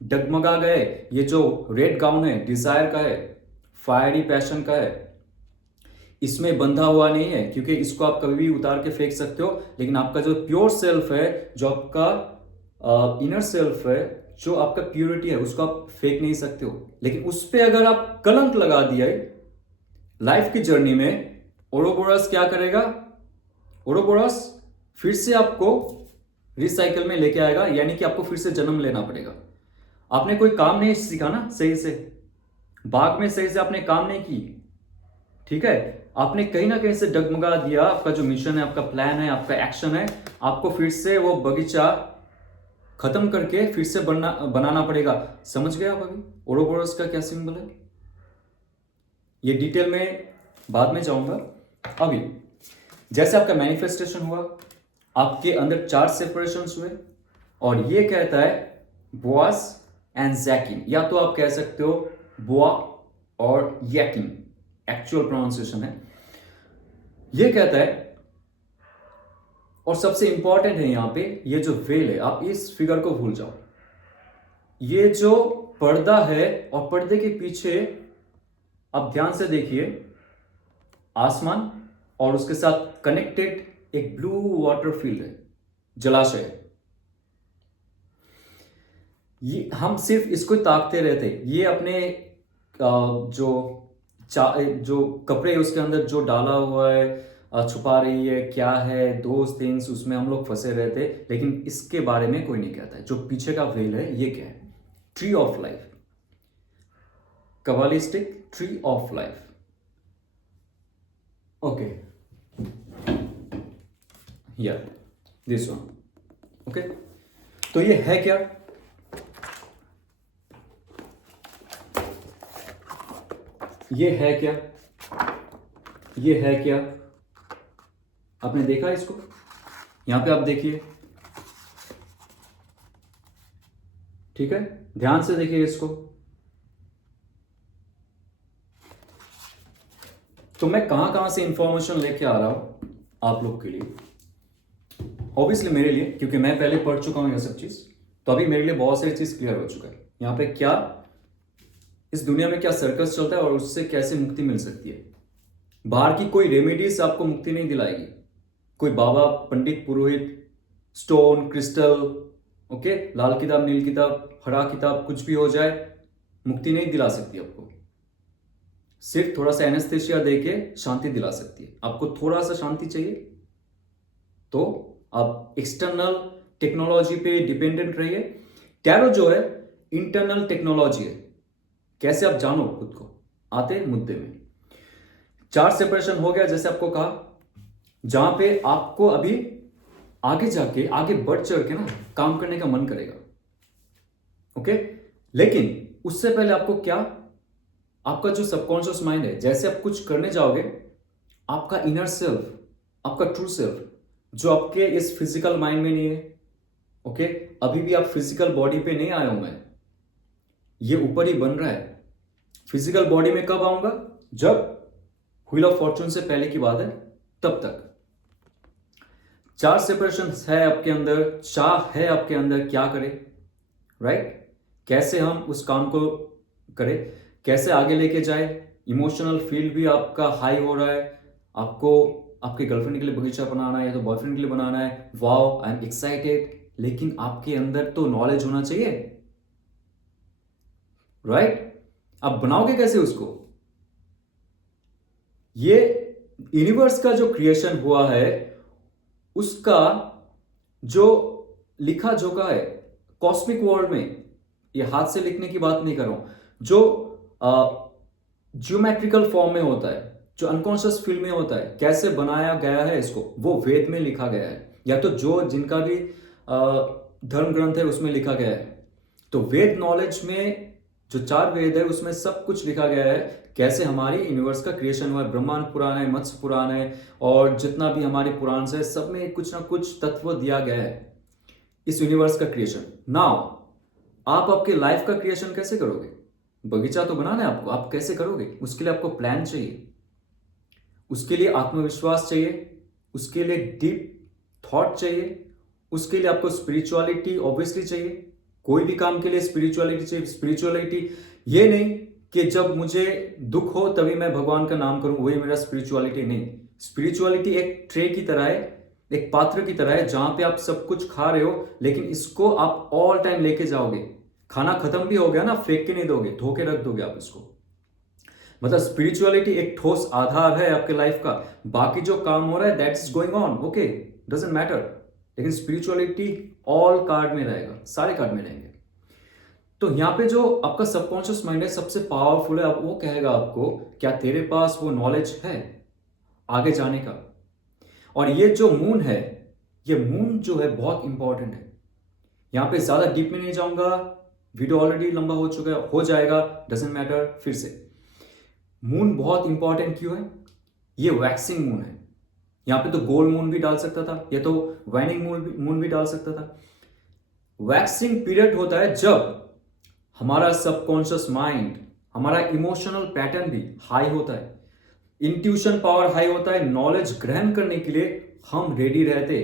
डगमगा गए, ये जो रेड गाउन है डिजायर का है, फायरी पैशन का है, इसमें बंधा हुआ नहीं है, क्योंकि इसको आप कभी भी उतार के फेंक सकते हो। लेकिन आपका जो प्योर सेल्फ है, जो आपका इनर सेल्फ है, जो आपका प्योरिटी है, उसको आप फेंक नहीं सकते हो। लेकिन उस पर अगर आप कलंक लगा दिया लाइफ की जर्नी में, ओरोबोरस क्या करेगा? ओरोबोरस फिर से आपको रिसाइकल में लेके आएगा, यानी कि आपको फिर से जन्म लेना पड़ेगा। आपने कोई काम नहीं सीखा ना सही से, बाग में सही से आपने काम नहीं की, ठीक है, आपने कहीं ना कहीं से डगमगा दिया। आपका जो मिशन है, आपका प्लान है, आपका एक्शन है, आपको फिर से वो बगीचा खत्म करके फिर से बनाना पड़ेगा। समझ गए आप? अभी ओरोबोरस का क्या सिंबल है, ये डिटेल में बाद में जाऊंगा। अभी जैसे आपका मैनिफेस्टेशन हुआ, आपके अंदर 4 सेपरेशंस हुए और ये कहता है बोआस एंड जैकिन, या तो आप कह सकते हो बोआ और यैकिन, एक्चुअल प्रोनाउंसिएशन है। ये कहता है, और सबसे इंपॉर्टेंट है यहां पे ये जो वेल है, आप इस फिगर को भूल जाओ। ये जो पर्दा है और पर्दे के पीछे आप ध्यान से देखिए आसमान और उसके साथ कनेक्टेड एक ब्लू वाटर फील्ड है, जलाशय है। ये हम सिर्फ इसको ताकते रहते, ये अपने जो कपड़े उसके अंदर जो डाला हुआ है, छुपा रही है क्या है, दोज थिंग्स, उसमें हम लोग फंसे रहते, लेकिन इसके बारे में कोई नहीं कहता है। जो पीछे का वेल है ये क्या है? Tree of life, kabbalistic tree of life. Okay, या दिस वन। ओके, तो ये है क्या? ये है क्या? ये है क्या? आपने देखा इसको? यहां पे आप देखिए, ठीक है, ध्यान से देखिए इसको। तो मैं कहां कहां से इंफॉर्मेशन लेके आ रहा हूं आप लोग के लिए, ऑब्वियसली मेरे लिए, क्योंकि मैं पहले पढ़ चुका हूं यह सब चीज, तो अभी मेरे लिए बहुत सारी चीज क्लियर हो चुका है। यहां पे क्या इस दुनिया में क्या सर्कस चलता है और उससे कैसे मुक्ति मिल सकती है। बाहर की कोई रेमेडीज आपको मुक्ति नहीं दिलाएगी, कोई बाबा, पंडित, पुरोहित, स्टोन, क्रिस्टल, ओके, लाल किताब, नील किताब, हरा किताब, कुछ भी हो जाए, मुक्ति नहीं दिला सकती आपको। सिर्फ थोड़ा सा एनेस्थेशिया देके शांति दिला सकती है। आपको थोड़ा सा शांति चाहिए तो आप एक्सटर्नल टेक्नोलॉजी पे डिपेंडेंट रहिए। टैरो जो है इंटरनल टेक्नोलॉजी है। कैसे आप जानो खुद को, आते मुद्दे में। 4 सेपरेशन हो गया जैसे आपको कहा, जहां पे आपको अभी आगे जाके आगे बढ़ चढ़ के ना काम करने का मन करेगा, ओके। लेकिन उससे पहले आपको क्या, आपका जो सबकॉन्शियस माइंड है, जैसे आप कुछ करने जाओगे, आपका इनर सेल्फ, आपका ट्रू सेल्फ, जो आपके इस फिजिकल माइंड में नहीं है, ओके, अभी भी आप फिजिकल बॉडी पे नहीं आया हूं मैं, ये ऊपर ही बन रहा है। फिजिकल बॉडी में कब आऊंगा? जब व्हील ऑफ फॉर्चून से पहले की बात है, तब तक। 4 सेपरेशन है आपके अंदर, चाह है आपके अंदर, क्या करें, राइट? कैसे हम उस काम को करें, कैसे आगे लेके जाए। इमोशनल फील्ड भी आपका हाई हो रहा है, आपको आपके गर्लफ्रेंड के लिए बगीचा बनाना है या तो बॉयफ्रेंड के लिए बनाना है, वाओ आई एम एक्साइटेड, लेकिन आपके अंदर तो नॉलेज होना चाहिए, राइट? आप बनाओगे कैसे उसको? ये यूनिवर्स का जो क्रिएशन हुआ है उसका जो लिखा जोखा है कॉस्मिक वर्ल्ड में, ये हाथ से लिखने की बात नहीं कर रहा हूं, जो ज्योमेट्रिकल फॉर्म में होता है, जो अनकॉन्शियस फील्ड में होता है, कैसे बनाया गया है इसको, वो वेद में लिखा गया है, या तो जो जिनका भी धर्म ग्रंथ है उसमें लिखा गया है। तो वेद नॉलेज में जो 4 वेद है उसमें सब कुछ लिखा गया है, कैसे हमारी यूनिवर्स का क्रिएशन हुआ है। ब्रह्मांड पुराण है, मत्स्य पुराण है, और जितना भी हमारे पुराण है, सब में कुछ ना कुछ तत्व दिया गया है इस यूनिवर्स का क्रिएशन। नाउ आप आपके लाइफ का क्रिएशन कैसे करोगे? बगीचा तो बनाना है आपको, आप कैसे करोगे? उसके लिए आपको प्लान चाहिए, उसके लिए आत्मविश्वास चाहिए, उसके लिए डीप थॉट चाहिए, उसके लिए आपको स्पिरिचुअलिटी ऑब्वियसली चाहिए। कोई भी काम के लिए स्पिरिचुअलिटी चाहिए। स्पिरिचुअलिटी ये नहीं कि जब मुझे दुख हो तभी मैं भगवान का नाम करूं, वही मेरा स्पिरिचुअलिटी नहीं। स्पिरिचुअलिटी एक ट्रे की तरह है, एक पात्र की तरह है, जहां पे आप सब कुछ खा रहे हो, लेकिन इसको आप ऑल टाइम लेके जाओगे। खाना खत्म भी हो गया ना, फेंक के नहीं दोगे, धो के रख दोगे आप इसको। मतलब स्पिरिचुअलिटी एक ठोस आधार है आपके लाइफ का, बाकी जो काम हो रहा है that's is going on, okay, doesn't matter, लेकिन स्पिरिचुअलिटी ऑल कार्ड में रहेगा, सारे कार्ड में रहेंगे। तो यहां पे जो आपका सबकॉन्शियस माइंड है सबसे पावरफुल है, अब वो कहेगा आपको क्या तेरे पास वो नॉलेज है आगे जाने का। और ये जो मून है, ये मून जो है बहुत इंपॉर्टेंट है। यहां पे ज्यादा डीप में नहीं जाऊंगा, वीडियो ऑलरेडी लंबा हो चुका है, हो जाएगा, डजंट मैटर। फिर से मून बहुत इंपॉर्टेंट क्यों है? ये वैक्सिंग मून है, यहाँ पे तो गोल मून भी डाल सकता था, या तो वाइनिंग मून भी डाल सकता था। वैक्सिंग पीरियड होता है जब हमारा सबकॉन्शियस माइंड, हमारा इमोशनल पैटर्न भी हाई होता है, इंट्यूशन पावर हाई होता है, नॉलेज ग्रहण करने के लिए हम रेडी रहते।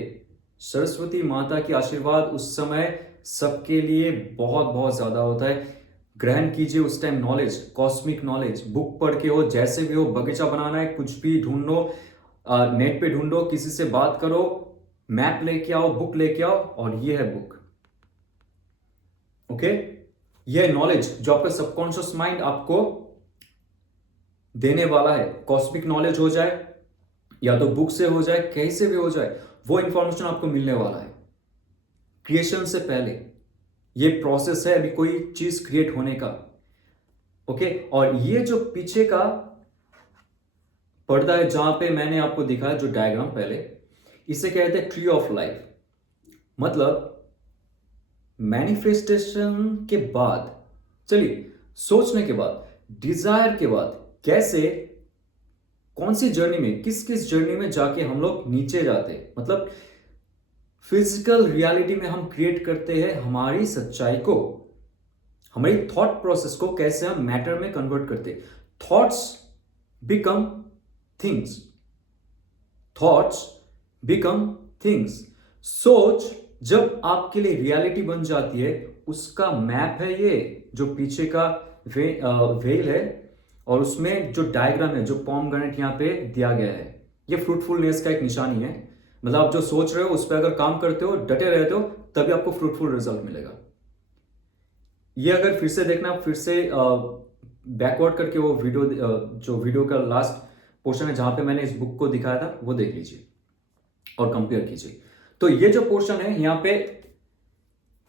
सरस्वती माता की आशीर्वाद उस समय सबके लिए बहुत बहुत ज्यादा होता है। ग्रहण कीजिए उस time knowledge, cosmic knowledge, book पढ़ के हो, जैसे भी हो, बगीचा बनाना है, कुछ भी ढूंढो, नेट पे ढूंढो, किसी से बात करो, मैप लेके आओ, बुक लेके आओ, और ये है बुक। ओके, ये नॉलेज जो आपका सबकॉन्शियस माइंड आपको देने वाला है। कॉस्मिक नॉलेज हो जाए या तो बुक से हो जाए, कैसे भी हो जाए, वो इंफॉर्मेशन आपको मिलने वाला है। क्रिएशन से पहले ये प्रोसेस है अभी कोई चीज क्रिएट होने का। ओके, और ये जो पीछे का पर्दा है जहां पे मैंने आपको दिखाया जो डायग्राम पहले, इसे कहते हैं ट्री ऑफ लाइफ। मतलब मैनिफेस्टेशन के बाद, चलिए सोचने के बाद, डिजायर के बाद, कैसे, कौन सी जर्नी में, किस किस जर्नी में जाके हम लोग नीचे जाते, मतलब फिजिकल रियलिटी में हम क्रिएट करते हैं हमारी सच्चाई को, हमारी थॉट प्रोसेस को कैसे हम मैटर में कन्वर्ट करते। Thoughts become things, thoughts become things. सोच जब आपके लिए रियलिटी बन जाती है, उसका मैप है ये जो पीछे का वेल है, और उसमें जो डायग्राम है, जो पॉमग्रेनेट यहाँ पे दिया गया है, ये फ्रूटफुलनेस का एक निशानी है। मतलब आप जो सोच रहे हो उस पर अगर काम करते हो, डटे रहते हो, तभी आपको फ्रूटफुल रिजल्ट मिलेगा। ये अगर फिर से देखना, फिर से बैकवर्ड करके वो वीडियो, जो वीडियो का लास्ट पोर्शन है जहां पे मैंने इस बुक को दिखाया था, वो देख लीजिए और कंपेयर कीजिए। तो ये जो पोर्शन है यहाँ पे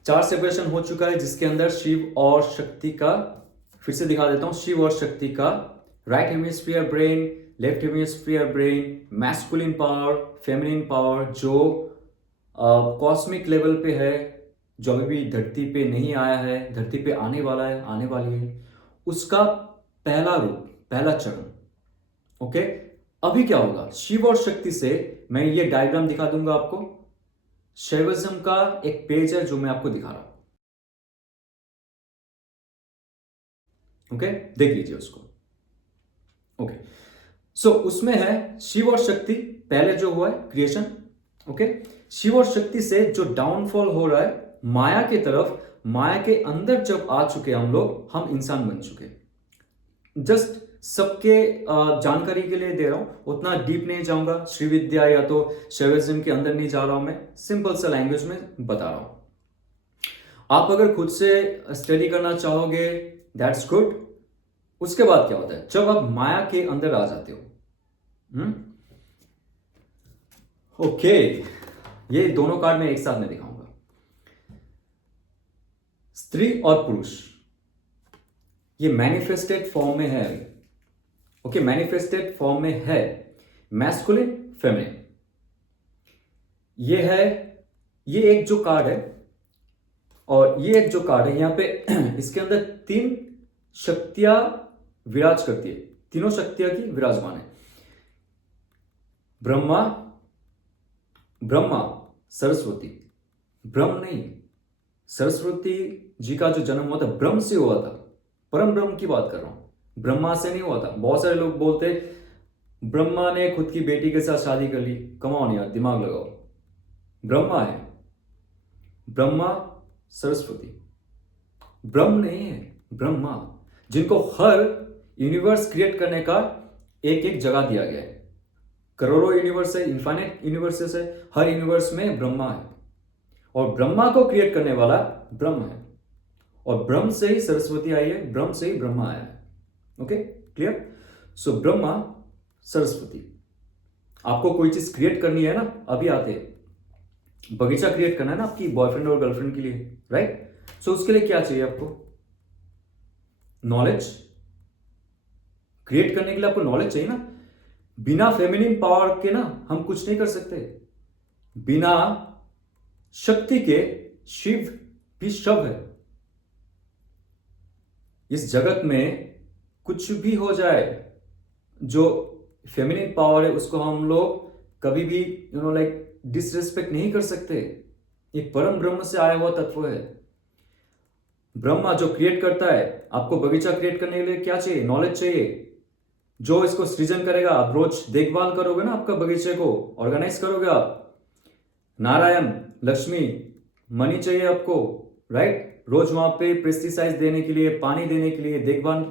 4 सेपरेशन हो चुका है, जिसके अंदर शिव और शक्ति का, फिर से दिखा देता हूं, शिव और शक्ति का right hemisphere brain, left hemisphere brain, masculine power, feminine power, जो कॉस्मिक लेवल पे है, जो अभी भी धरती पे नहीं आया है, धरती पे आने वाला है, आने वाली है, उसका पहला रूप, पहला चरण। ओके, अभी क्या होगा शिव और शक्ति से, मैं ये डायग्राम दिखा दूंगा आपको। शैविज्म का एक पेज है जो मैं आपको दिखा रहा हूं। ओके, देख लीजिए उसको। ओके, सो उसमें है शिव और शक्ति, पहले जो हुआ है क्रिएशन। ओके, शिव और शक्ति से जो डाउनफॉल हो रहा है माया की तरफ, माया के अंदर जब आ चुके हम लोग, हम इंसान बन चुके। जस्ट सबके जानकारी के लिए दे रहा हूं, उतना डीप नहीं जाऊंगा, श्री विद्या या तो शैविज्म के अंदर नहीं जा रहा हूं, मैं सिंपल सा लैंग्वेज में बता रहा हूं। आप अगर खुद से स्टडी करना चाहोगे, दैट्स गुड। उसके बाद क्या होता है जब आप माया के अंदर आ जाते हो? ओके, ये दोनों कार्ड में एक साथ में दिखाऊंगा। स्त्री और पुरुष ये मैनिफेस्टेड फॉर्म में है। ओके, मैनिफेस्टेड फॉर्म में है, मैस्कुलिन, फेमिनिन। ये है, ये एक जो कार्ड है और ये एक जो कार्ड है, यहां पे इसके अंदर 3 शक्तियां विराज करती है, तीनों शक्तियां की विराजमान है। ब्रह्मा, ब्रह्मा, सरस्वती, ब्रह्म नहीं, सरस्वती जी का जो जन्म हुआ था ब्रह्म से हुआ था, परम ब्रह्म की बात कर रहा हूं, ब्रह्मा से नहीं हुआ था। बहुत सारे लोग बोलते ब्रह्मा ने खुद की बेटी के साथ शादी कर ली, कमाओ यार, दिमाग लगाओ। ब्रह्मा है, ब्रह्मा, सरस्वती, ब्रह्म नहीं है, ब्रह्मा, जिनको हर यूनिवर्स क्रिएट करने का एक एक जगह दिया गया है। करोड़ों यूनिवर्स है, इन्फाइनाइट यूनिवर्सेस है, हर यूनिवर्स में ब्रह्मा है, और ब्रह्मा को क्रिएट करने वाला ब्रह्म है, और ब्रह्म से ही सरस्वती आई है, ब्रह्म से ही ब्रह्मा आया है। Okay, clear? So Brahma, Saraswati. आपको कोई चीज क्रिएट करनी है ना, अभी आते हैं, बगीचा क्रिएट करना है ना आपकी बॉयफ्रेंड और गर्लफ्रेंड के लिए, राइट? सो उसके लिए क्या चाहिए आपको? नॉलेज। क्रिएट करने के लिए आपको नॉलेज चाहिए ना। बिना फेमिनिन पावर के ना हम कुछ नहीं कर सकते। बिना शक्ति के शिव भी शव है। इस जगत में कुछ भी हो जाए, जो फेमिनिन पावर है उसको हम लोग कभी भी लाइक डिसरिस्पेक्ट नहीं कर सकते। एक परम ब्रह्म से आया हुआ तत्व है। ब्रह्मा जो क्रिएट करता है, आपको बगीचा क्रिएट करने के लिए क्या चाहिए? नॉलेज चाहिए। जो इसको सृजन करेगा, आप रोज देखभाल करोगे ना आपका बगीचे को, ऑर्गेनाइज करोगे आप। नारायण, लक्ष्मी, मनी चाहिए आपको, राइट? रोज वहां पे पेस्टिसाइड देने के लिए, पानी देने के लिए, देखभाल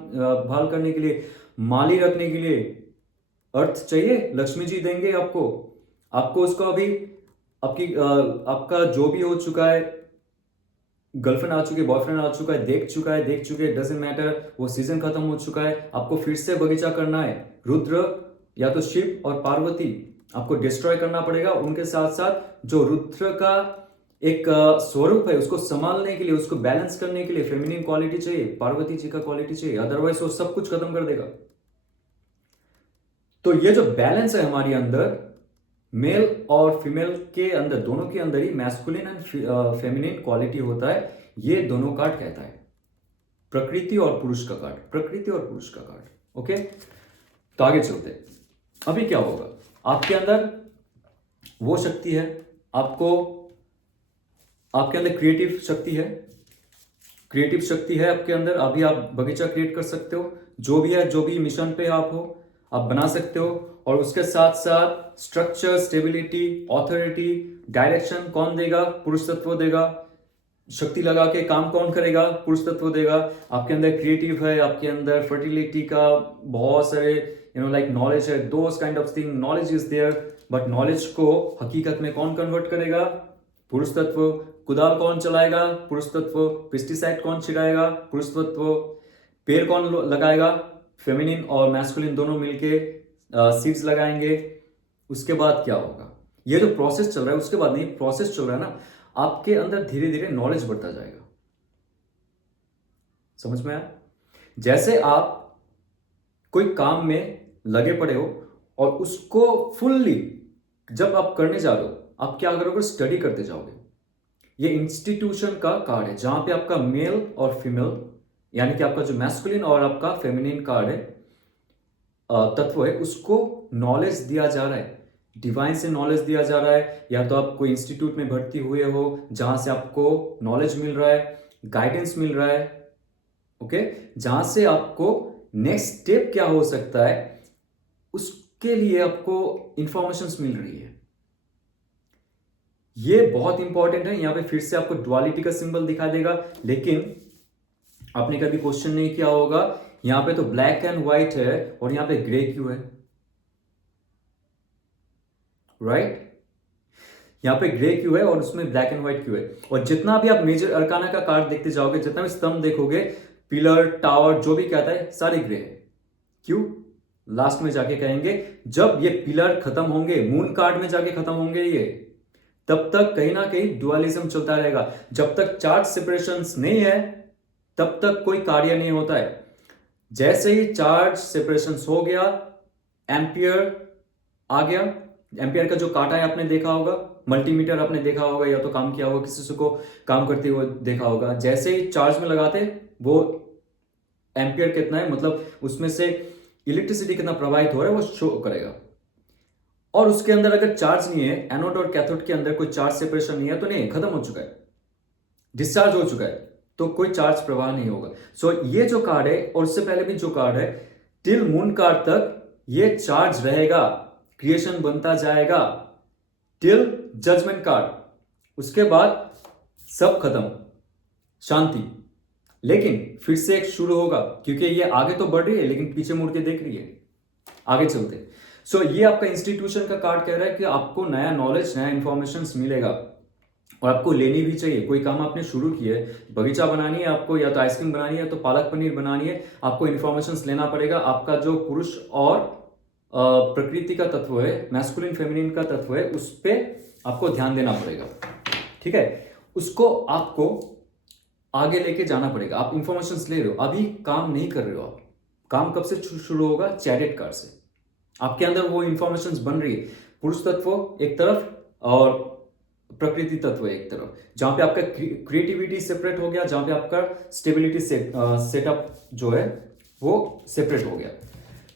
भाल करने के लिए, माली रखने के लिए अर्थ चाहिए, लक्ष्मी जी देंगे आपको। आपको उसको अभी आपका जो भी हो चुका है, गर्लफ्रेंड आ चुकी है, बॉयफ्रेंड आ चुका है, देख चुके, डजंट मैटर, वो सीजन खत्म हो चुका है, आपको फिर से बगीचा करना है। रुद्र या तो शिव और पार्वती आपको डिस्ट्रॉय करना पड़ेगा। उनके साथ साथ जो रुद्र का एक स्वरूप है, उसको संभालने के लिए, उसको बैलेंस करने के लिए फेमिनिन क्वालिटी चाहिए, पार्वती जी का क्वालिटी चाहिए, अदरवाइज वो सब कुछ खत्म कर देगा। तो ये जो बैलेंस है हमारी अंदर, मेल और फीमेल के अंदर, दोनों के अंदर ही मैस्कुलिन एंड फेमिनिन क्वालिटी होता है। ये दोनों कार्ड कहता है, प्रकृति और पुरुष का कार्ड, प्रकृति और पुरुष का कार्ड। ओके, तो आगे चलते। अभी क्या होगा, आपके अंदर वो शक्ति है, आपके अंदर क्रिएटिव शक्ति है, क्रिएटिव शक्ति है आपके अंदर। अभी आप बगीचा क्रिएट कर सकते हो, जो भी है, जो भी मिशन पे आप हो, आप बना सकते हो। और उसके साथ साथ स्ट्रक्चर, स्टेबिलिटी, ऑथोरिटी, डायरेक्शन कौन देगा? पुरुष तत्व देगा। शक्ति लगा के काम कौन करेगा? पुरुष तत्व देगा। आपके अंदर क्रिएटिव है, आपके अंदर फर्टिलिटी का बहुत सारे लाइक नॉलेज है, those kind of thing, knowledge is there. But knowledge को हकीकत में कौन कन्वर्ट करेगा? पुरुष तत्व। कुदाल कौन चलाएगा? पुरुष तत्व। पेस्टिसाइड कौन छिड़ाएगा? पुरुष तत्व। पेड़ कौन लगाएगा? फेमिनिन और मैस्कुलिन दोनों मिलके सीड्स लगाएंगे। उसके बाद क्या होगा? ये जो प्रोसेस चल रहा है, उसके बाद नहीं, प्रोसेस चल रहा है ना, आपके अंदर धीरे धीरे नॉलेज बढ़ता जाएगा। समझ में आया? जैसे आप कोई काम में लगे पड़े हो और उसको फुल्ली जब आप करने जा रहे हो, आप क्या करोगे? स्टडी करते जाओगे। ये इंस्टीट्यूशन का कार्ड है, जहां पे आपका मेल और फीमेल, यानी कि आपका जो मैस्कुलिन और आपका फेमिनिन कार्ड है, तत्व है, उसको नॉलेज दिया जा रहा है, डिवाइन से नॉलेज दिया जा रहा है। या तो आप कोई इंस्टीट्यूट में भर्ती हुए हो जहां से आपको नॉलेज मिल रहा है, गाइडेंस मिल रहा है, ओके, जहां से आपको नेक्स्ट स्टेप क्या हो सकता है उसके लिए आपको इंफॉर्मेशन मिल रही है। ये बहुत इंपॉर्टेंट है। यहां पे फिर से आपको डुअलिटी का सिंबल दिखा देगा, लेकिन आपने कभी क्वेश्चन नहीं किया होगा, यहां पे तो ब्लैक एंड व्हाइट है और यहां पे ग्रे क्यों है? राइट? यहां पे ग्रे क्यों है और उसमें ब्लैक एंड व्हाइट क्यों है? और जितना भी आप मेजर अरकाना का कार्ड देखते जाओगे, जितना भी स्तंभ देखोगे, पिलर, टावर, जो भी कहता है, सारे ग्रे है। क्यों? लास्ट में जाके कहेंगे, जब ये पिलर खत्म होंगे, मून कार्ड में जाके खत्म होंगे ये, तब तक कहीं ना कहीं डुअलिज्म चलता रहेगा। जब तक चार्ज सेपरेशंस नहीं है, तब तक कोई कार्य नहीं होता है। जैसे ही चार्ज सेपरेशन हो गया, एम्पियर आ गया। एम्पियर का जो कांटा है आपने देखा होगा, मल्टीमीटर आपने देखा होगा, या तो काम किया होगा, किसी को काम करते हुए देखा होगा। जैसे ही चार्ज में लगाते, वो एम्पियर कितना है, मतलब उसमें से इलेक्ट्रिसिटी कितना प्रवाहित हो रहा है, वो शो करेगा। और उसके अंदर अगर चार्ज नहीं है, एनोड और कैथोड के अंदर कोई चार्ज सेपरेशन नहीं है, तो नहीं, खत्म हो चुका है, डिस्चार्ज हो चुका है, तो कोई चार्ज प्रवाह नहीं होगा। सो ये जो कार्ड है, और उससे पहले भी जो कार्ड है, टिल मून कार्ड तक ये चार्ज रहेगा, क्रिएशन बनता जाएगा, टिल जजमेंट कार्ड। उसके बाद सब खत्म, शांति। लेकिन फिर से एक शुरू होगा, क्योंकि ये आगे तो बढ़ रही है लेकिन पीछे मुड़ के देख रही है। आगे चलते। सो ये आपका इंस्टीट्यूशन का कार्ड कह रहा है कि आपको नया नॉलेज, नया इंफॉर्मेशन मिलेगा और आपको लेनी भी चाहिए। कोई काम आपने शुरू किया है, बगीचा बनानी है आपको, या तो आइसक्रीम बनानी है, तो पालक पनीर बनानी है, आपको इंफॉर्मेशन लेना पड़ेगा। आपका जो पुरुष और प्रकृति का तत्व है, मैस्कुलिन फेमिनिन का तत्व है, उस पर आपको ध्यान देना पड़ेगा। ठीक है, उसको आपको आगे लेके जाना पड़ेगा। आप इंफॉर्मेशन ले रहे हो, अभी काम नहीं कर रहे हो। आप काम कब से शुरू होगा? चैरिट कार्ड से। आपके अंदर वो इंफॉर्मेशन बन रही है, पुरुष तत्व एक तरफ और प्रकृति तत्व एक तरफ, जहां पे आपका क्रिएटिविटी सेपरेट हो गया, जहां पे आपका स्टेबिलिटी सेटअप जो है वो सेपरेट हो गया।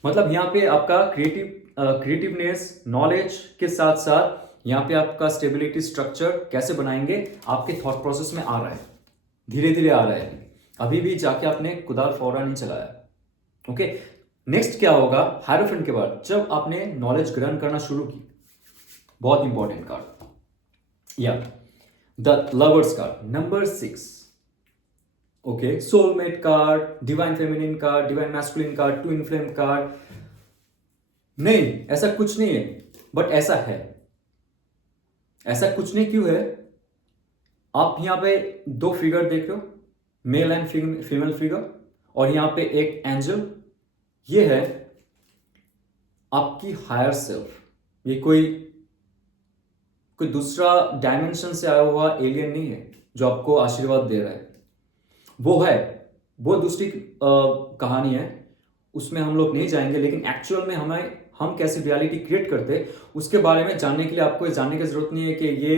मतलब यहाँ पे आपका क्रिएटिव क्रिएटिवनेस, नॉलेज के साथ साथ यहाँ पे आपका स्टेबिलिटी स्ट्रक्चर कैसे बनाएंगे आपके थॉट प्रोसेस में आ रहा है, धीरे धीरे आ रहा है, अभी भी जाके आपने कुदाल फौरा नहीं चलाया। ओके, नेक्स्ट क्या होगा हायरोफेंट के बाद, जब आपने नॉलेज ग्रहण करना शुरू की, बहुत इंपॉर्टेंट कार्ड या the lovers card number 6। Okay, soulmate card, divine feminine card, divine masculine card, twin flame card, नहीं ऐसा कुछ नहीं है, बट ऐसा है। ऐसा कुछ नहीं क्यों है? आप यहां पे 2 फिगर देख रहे हो, मेल एंड फीमेल फिगर, और यहां पे एक एंजल। ये है आपकी हायर सेल्फ। ये कोई दूसरा डायमेंशन से आया हुआ एलियन नहीं है जो आपको आशीर्वाद दे रहा है। वो दूसरी कहानी है, उसमें हम लोग नहीं जाएंगे। लेकिन एक्चुअल में हम कैसे रियलिटी क्रिएट करते हैं उसके बारे में जानने के लिए आपको जानने की जरूरत नहीं है कि ये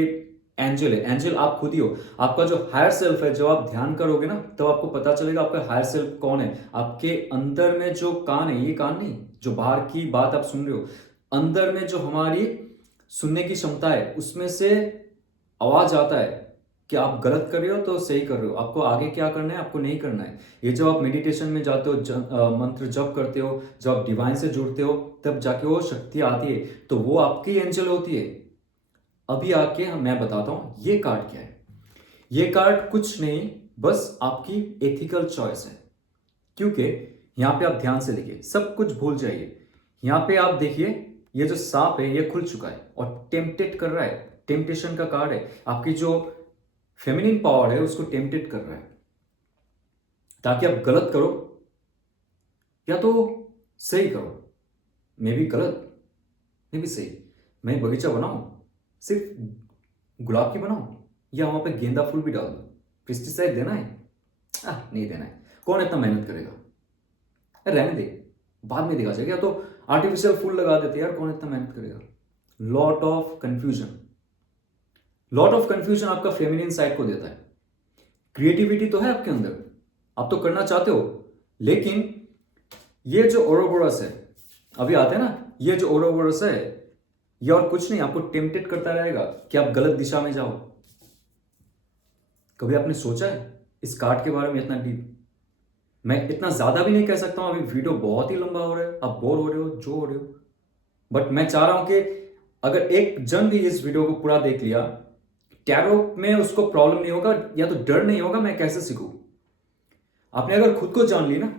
एंजल है। एंजल आप खुद ही हो। आपका जो हायर सेल्फ है, जब आप ध्यान करोगे ना तब आपको पता चलेगा आपका हायर सेल्फ कौन है। आपके अंदर में जो कान है, ये कान नहीं जो बाहर की बात आप सुन रहे हो, अंदर में जो हमारी सुनने की क्षमता है, उसमें से आवाज आता है कि आप गलत कर रहे हो तो सही कर रहे हो, आपको आगे क्या करना है, आपको नहीं करना है। ये जब आप मेडिटेशन में जाते हो, मंत्र जप करते हो, जब आप डिवाइन से जुड़ते हो, तब जाके वो शक्ति आती है, तो वो आपकी एंजल होती है। अभी आके मैं बताता हूं ये कार्ड क्या है। ये कार्ड कुछ नहीं, बस आपकी एथिकल चॉइस है। क्योंकि यहां पे आप ध्यान से देखिए, सब कुछ भूल जाइए। यहां पे आप देखिए, ये जो सांप है ये खुल चुका है और टेम्पटेट कर रहा है। टेम्पटेशन का कार्ड है। आपकी जो फेमिनिन पावर है उसको टेम्पटेट कर रहा है ताकि आप गलत करो या तो सही करो। मैं भी गलत, मैं भी सही। मैं बगीचा बनाऊं, सिर्फ गुलाब की बनाऊं, या वहां पे गेंदा फूल भी डाल दो? पेस्टिसाइड देना है? नहीं देना है। कौन इतना मेहनत करेगा? रहने दे, बाद में देखा जाएगा। या तो आर्टिफिशियल फूल लगा देते यार, कौन इतना मेहनत करेगा? Lot of confusion. Lot of confusion आपका फेमिनिन साइड को देता है। क्रिएटिविटी तो है आपके अंदर, आप तो करना चाहते हो, लेकिन ये जो ओरोबोरस है, अभी आते हैं ना, ये जो ओरोबोरस है ये और कुछ नहीं, आपको टेम्पटेट करता रहेगा कि आप गलत दिशा में जाओ। कभी आपने सोचा है इस कार्ड के बारे में इतना डीप? मैं इतना ज्यादा भी नहीं कह सकता हूं, अभी वीडियो बहुत ही लंबा हो रहा है, आप बोर हो रहे हो जो हो रहे हो, बट मैं चाह रहा हूं कि अगर एक जन भी इस वीडियो को पूरा देख लिया, टैरो में उसको प्रॉब्लम नहीं होगा या तो डर नहीं होगा मैं कैसे सीखूं। आपने अगर खुद को जान ली ना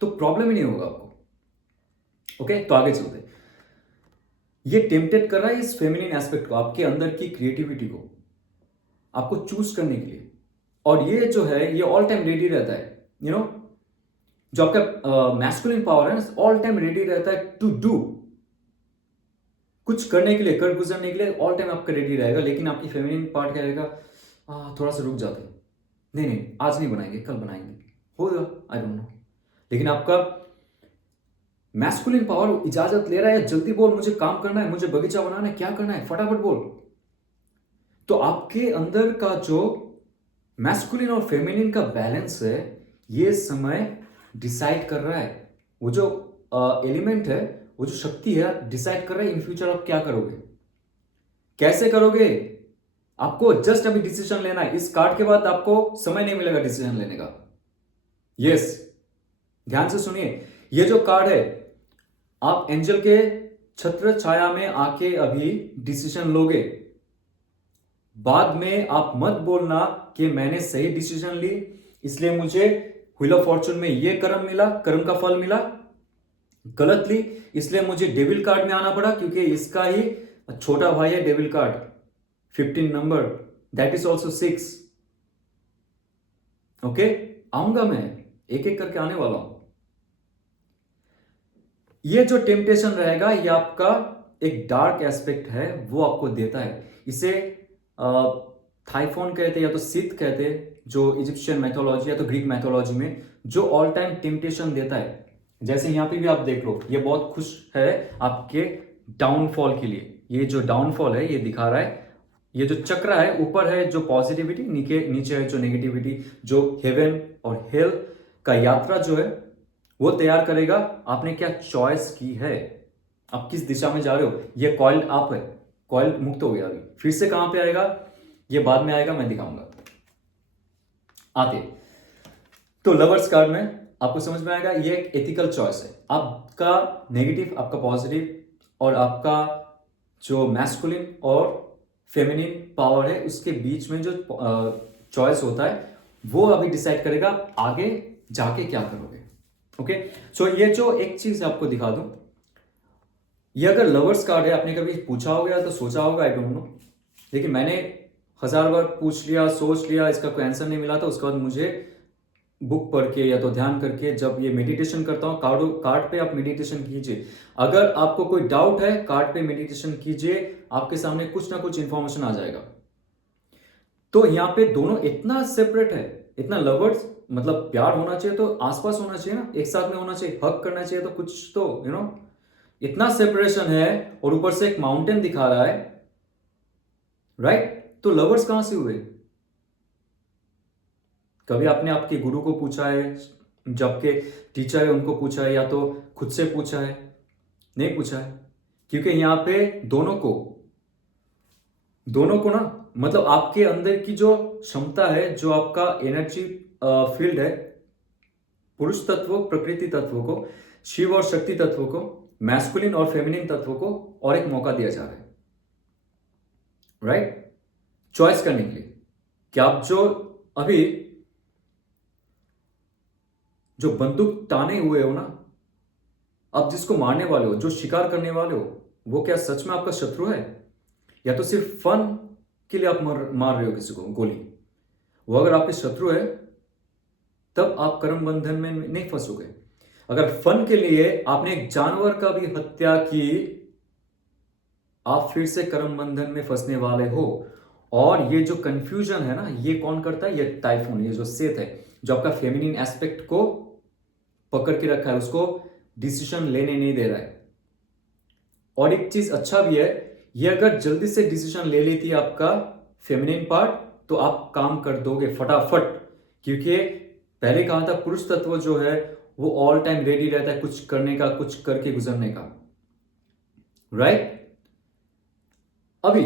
तो प्रॉब्लम ही नहीं होगा आपको। ओके, तो आगे चलते। ये टेम्पटेट कर रहा है इस फेमिनिन एस्पेक्ट को, आपके अंदर की क्रिएटिविटी को आपको चूज करने के लिए। और ये जो है ये ऑल टाइम रेडी रहता है, जो आपका मैस्कुलिन पावर है ऑल टाइम रेडी रहता है टू डू, कुछ करने के लिए, कर गुजरने के लिए ऑल टाइम आपका रेडी रहेगा। लेकिन आपकी फेमिनिन पार्ट क्या रहेगा, थोड़ा सा रुक जाते, नहीं आज नहीं बनाएंगे, कल बनाएंगे, होगा, आई डोंट नो। लेकिन आपका मैस्कुलिन पावर इजाजत ले रहा है, जल्दी बोल, मुझे काम करना है, मुझे बगीचा बनाना है, क्या करना है, फटाफट बोल। तो आपके अंदर का जो मैस्कुलिन और फेमिनिन का बैलेंस है, ये समय डिसाइड कर रहा है। वो जो एलिमेंट है, वो जो शक्ति है, डिसाइड कर रहा है इन फ्यूचर आप क्या करोगे, कैसे करोगे। आपको जस्ट अभी डिसीजन लेना है। इस कार्ड के बाद आपको समय नहीं मिलेगा डिसीजन लेने का। यस, ध्यान से सुनिए, ये जो कार्ड है, आप एंजल के छत्र छाया में आके अभी डिसीजन लोगे। बाद में आप मत बोलना कि मैंने सही डिसीजन ली इसलिए मुझे व्हील ऑफ फॉर्चून में ये कर्म मिला, कर्म का फल मिला। गलत ली इसलिए मुझे डेविल कार्ड में आना पड़ा, क्योंकि इसका ही छोटा भाई है devil card, 15 number, that is also 6। Okay, आऊंगा मैं, एक एक करके आने वाला हूं। ये जो टेम्पटेशन रहेगा, ये आपका एक डार्क एस्पेक्ट है, वो आपको देता है। इसे थाइफोन कहते हैं या तो सिथ कहते हैं, जो इजिप्शियन मैथोलॉजी या तो ग्रीक मैथोलॉजी में जो ऑल टाइम टेम्पटेशन देता है। जैसे यहां पे भी आप देख लो, ये बहुत खुश है आपके डाउनफॉल के लिए। ये जो डाउनफॉल है ये दिखा रहा है, ये जो चक्र है, ऊपर है जो पॉजिटिविटी, नीचे है जो नेगेटिविटी, जो हेवन और हेल का यात्रा जो है वो तैयार करेगा आपने क्या चॉइस की है। आप किस दिशा में जा रहे हो, ये कॉइल अप है, कॉइल मुक्त हो गया। अभी फिर से कहां पे आएगा, ये बाद में आएगा, मैं दिखाऊंगा आते। तो लवर्स कार्ड में आपको समझ में आएगा ये एक एथिकल चॉइस है, आपका नेगेटिव, आपका पॉजिटिव और आपका जो मैस्कुलिन और फेमिनिन पावर है उसके बीच में जो चॉइस होता है वो अभी डिसाइड करेगा आगे जाके क्या करोगे। ओके, सो ये जो एक चीज आपको दिखा दूं, ये अगर लवर्स कार्ड है, आपने कभी पूछा होगा या तो सोचा होगा, आई डोंट नो, लेकिन मैंने 1000 बार पूछ लिया, सोच लिया, इसका कोई आंसर नहीं मिला, तो उसके बाद मुझे बुक पढ़ के या तो ध्यान करके जब ये मेडिटेशन करता हूँ, कार्ड पे आप मेडिटेशन कीजिए। अगर आपको कोई डाउट है, कार्ड पे मेडिटेशन कीजिए, आपके सामने कुछ ना कुछ इंफॉर्मेशन आ जाएगा। तो यहाँ पे दोनों इतना सेपरेट है, इतना लवर्स, मतलब प्यार होना चाहिए तो आसपास होना चाहिए ना, एक साथ में होना चाहिए, हक करना चाहिए, तो कुछ तो इतना सेपरेशन है और ऊपर से एक माउंटेन दिखा रहा है, राइट? तो लवर्स कहां से हुए? कभी आपने आपके गुरु को पूछा है, जबकि टीचर है उनको पूछा है, या तो खुद से पूछा है? नहीं पूछा है, क्योंकि यहां पे दोनों को ना, मतलब आपके अंदर की जो क्षमता है, जो आपका एनर्जी फील्ड है, पुरुष तत्व, प्रकृति तत्व को, शिव और शक्ति तत्व को, मैस्कुलिन और फेमिनिन तत्व को और एक मौका दिया जा रहा है, राइट? चॉइस करने के लिए कि आप जो अभी जो बंदूक ताने हुए हो ना, आप जिसको मारने वाले हो, जो शिकार करने वाले हो, वो क्या सच में आपका शत्रु है, या तो सिर्फ फन के लिए आप मार रहे हो किसी को गोली? वो अगर आपके शत्रु है तब आप कर्म बंधन में नहीं फंसोगे। अगर फन के लिए आपने एक जानवर का भी हत्या की, आप फिर से कर्म बंधन में फंसने वाले हो। और ये जो कंफ्यूजन है ना, ये कौन करता है? ये टाइफून, ये जो सेत है, जो आपका फेमिनिन एस्पेक्ट को पकड़ के रखा है, उसको डिसीजन लेने नहीं दे रहा है। और एक चीज अच्छा भी है, ये अगर जल्दी से डिसीजन ले लेती है आपका फेमिनिन पार्ट, तो आप काम कर दोगे फटाफट, क्योंकि पहले कहा था पुरुष तत्व जो है वो ऑल टाइम रेडी रहता है कुछ करने का, कुछ करके गुजरने का, राइट? अभी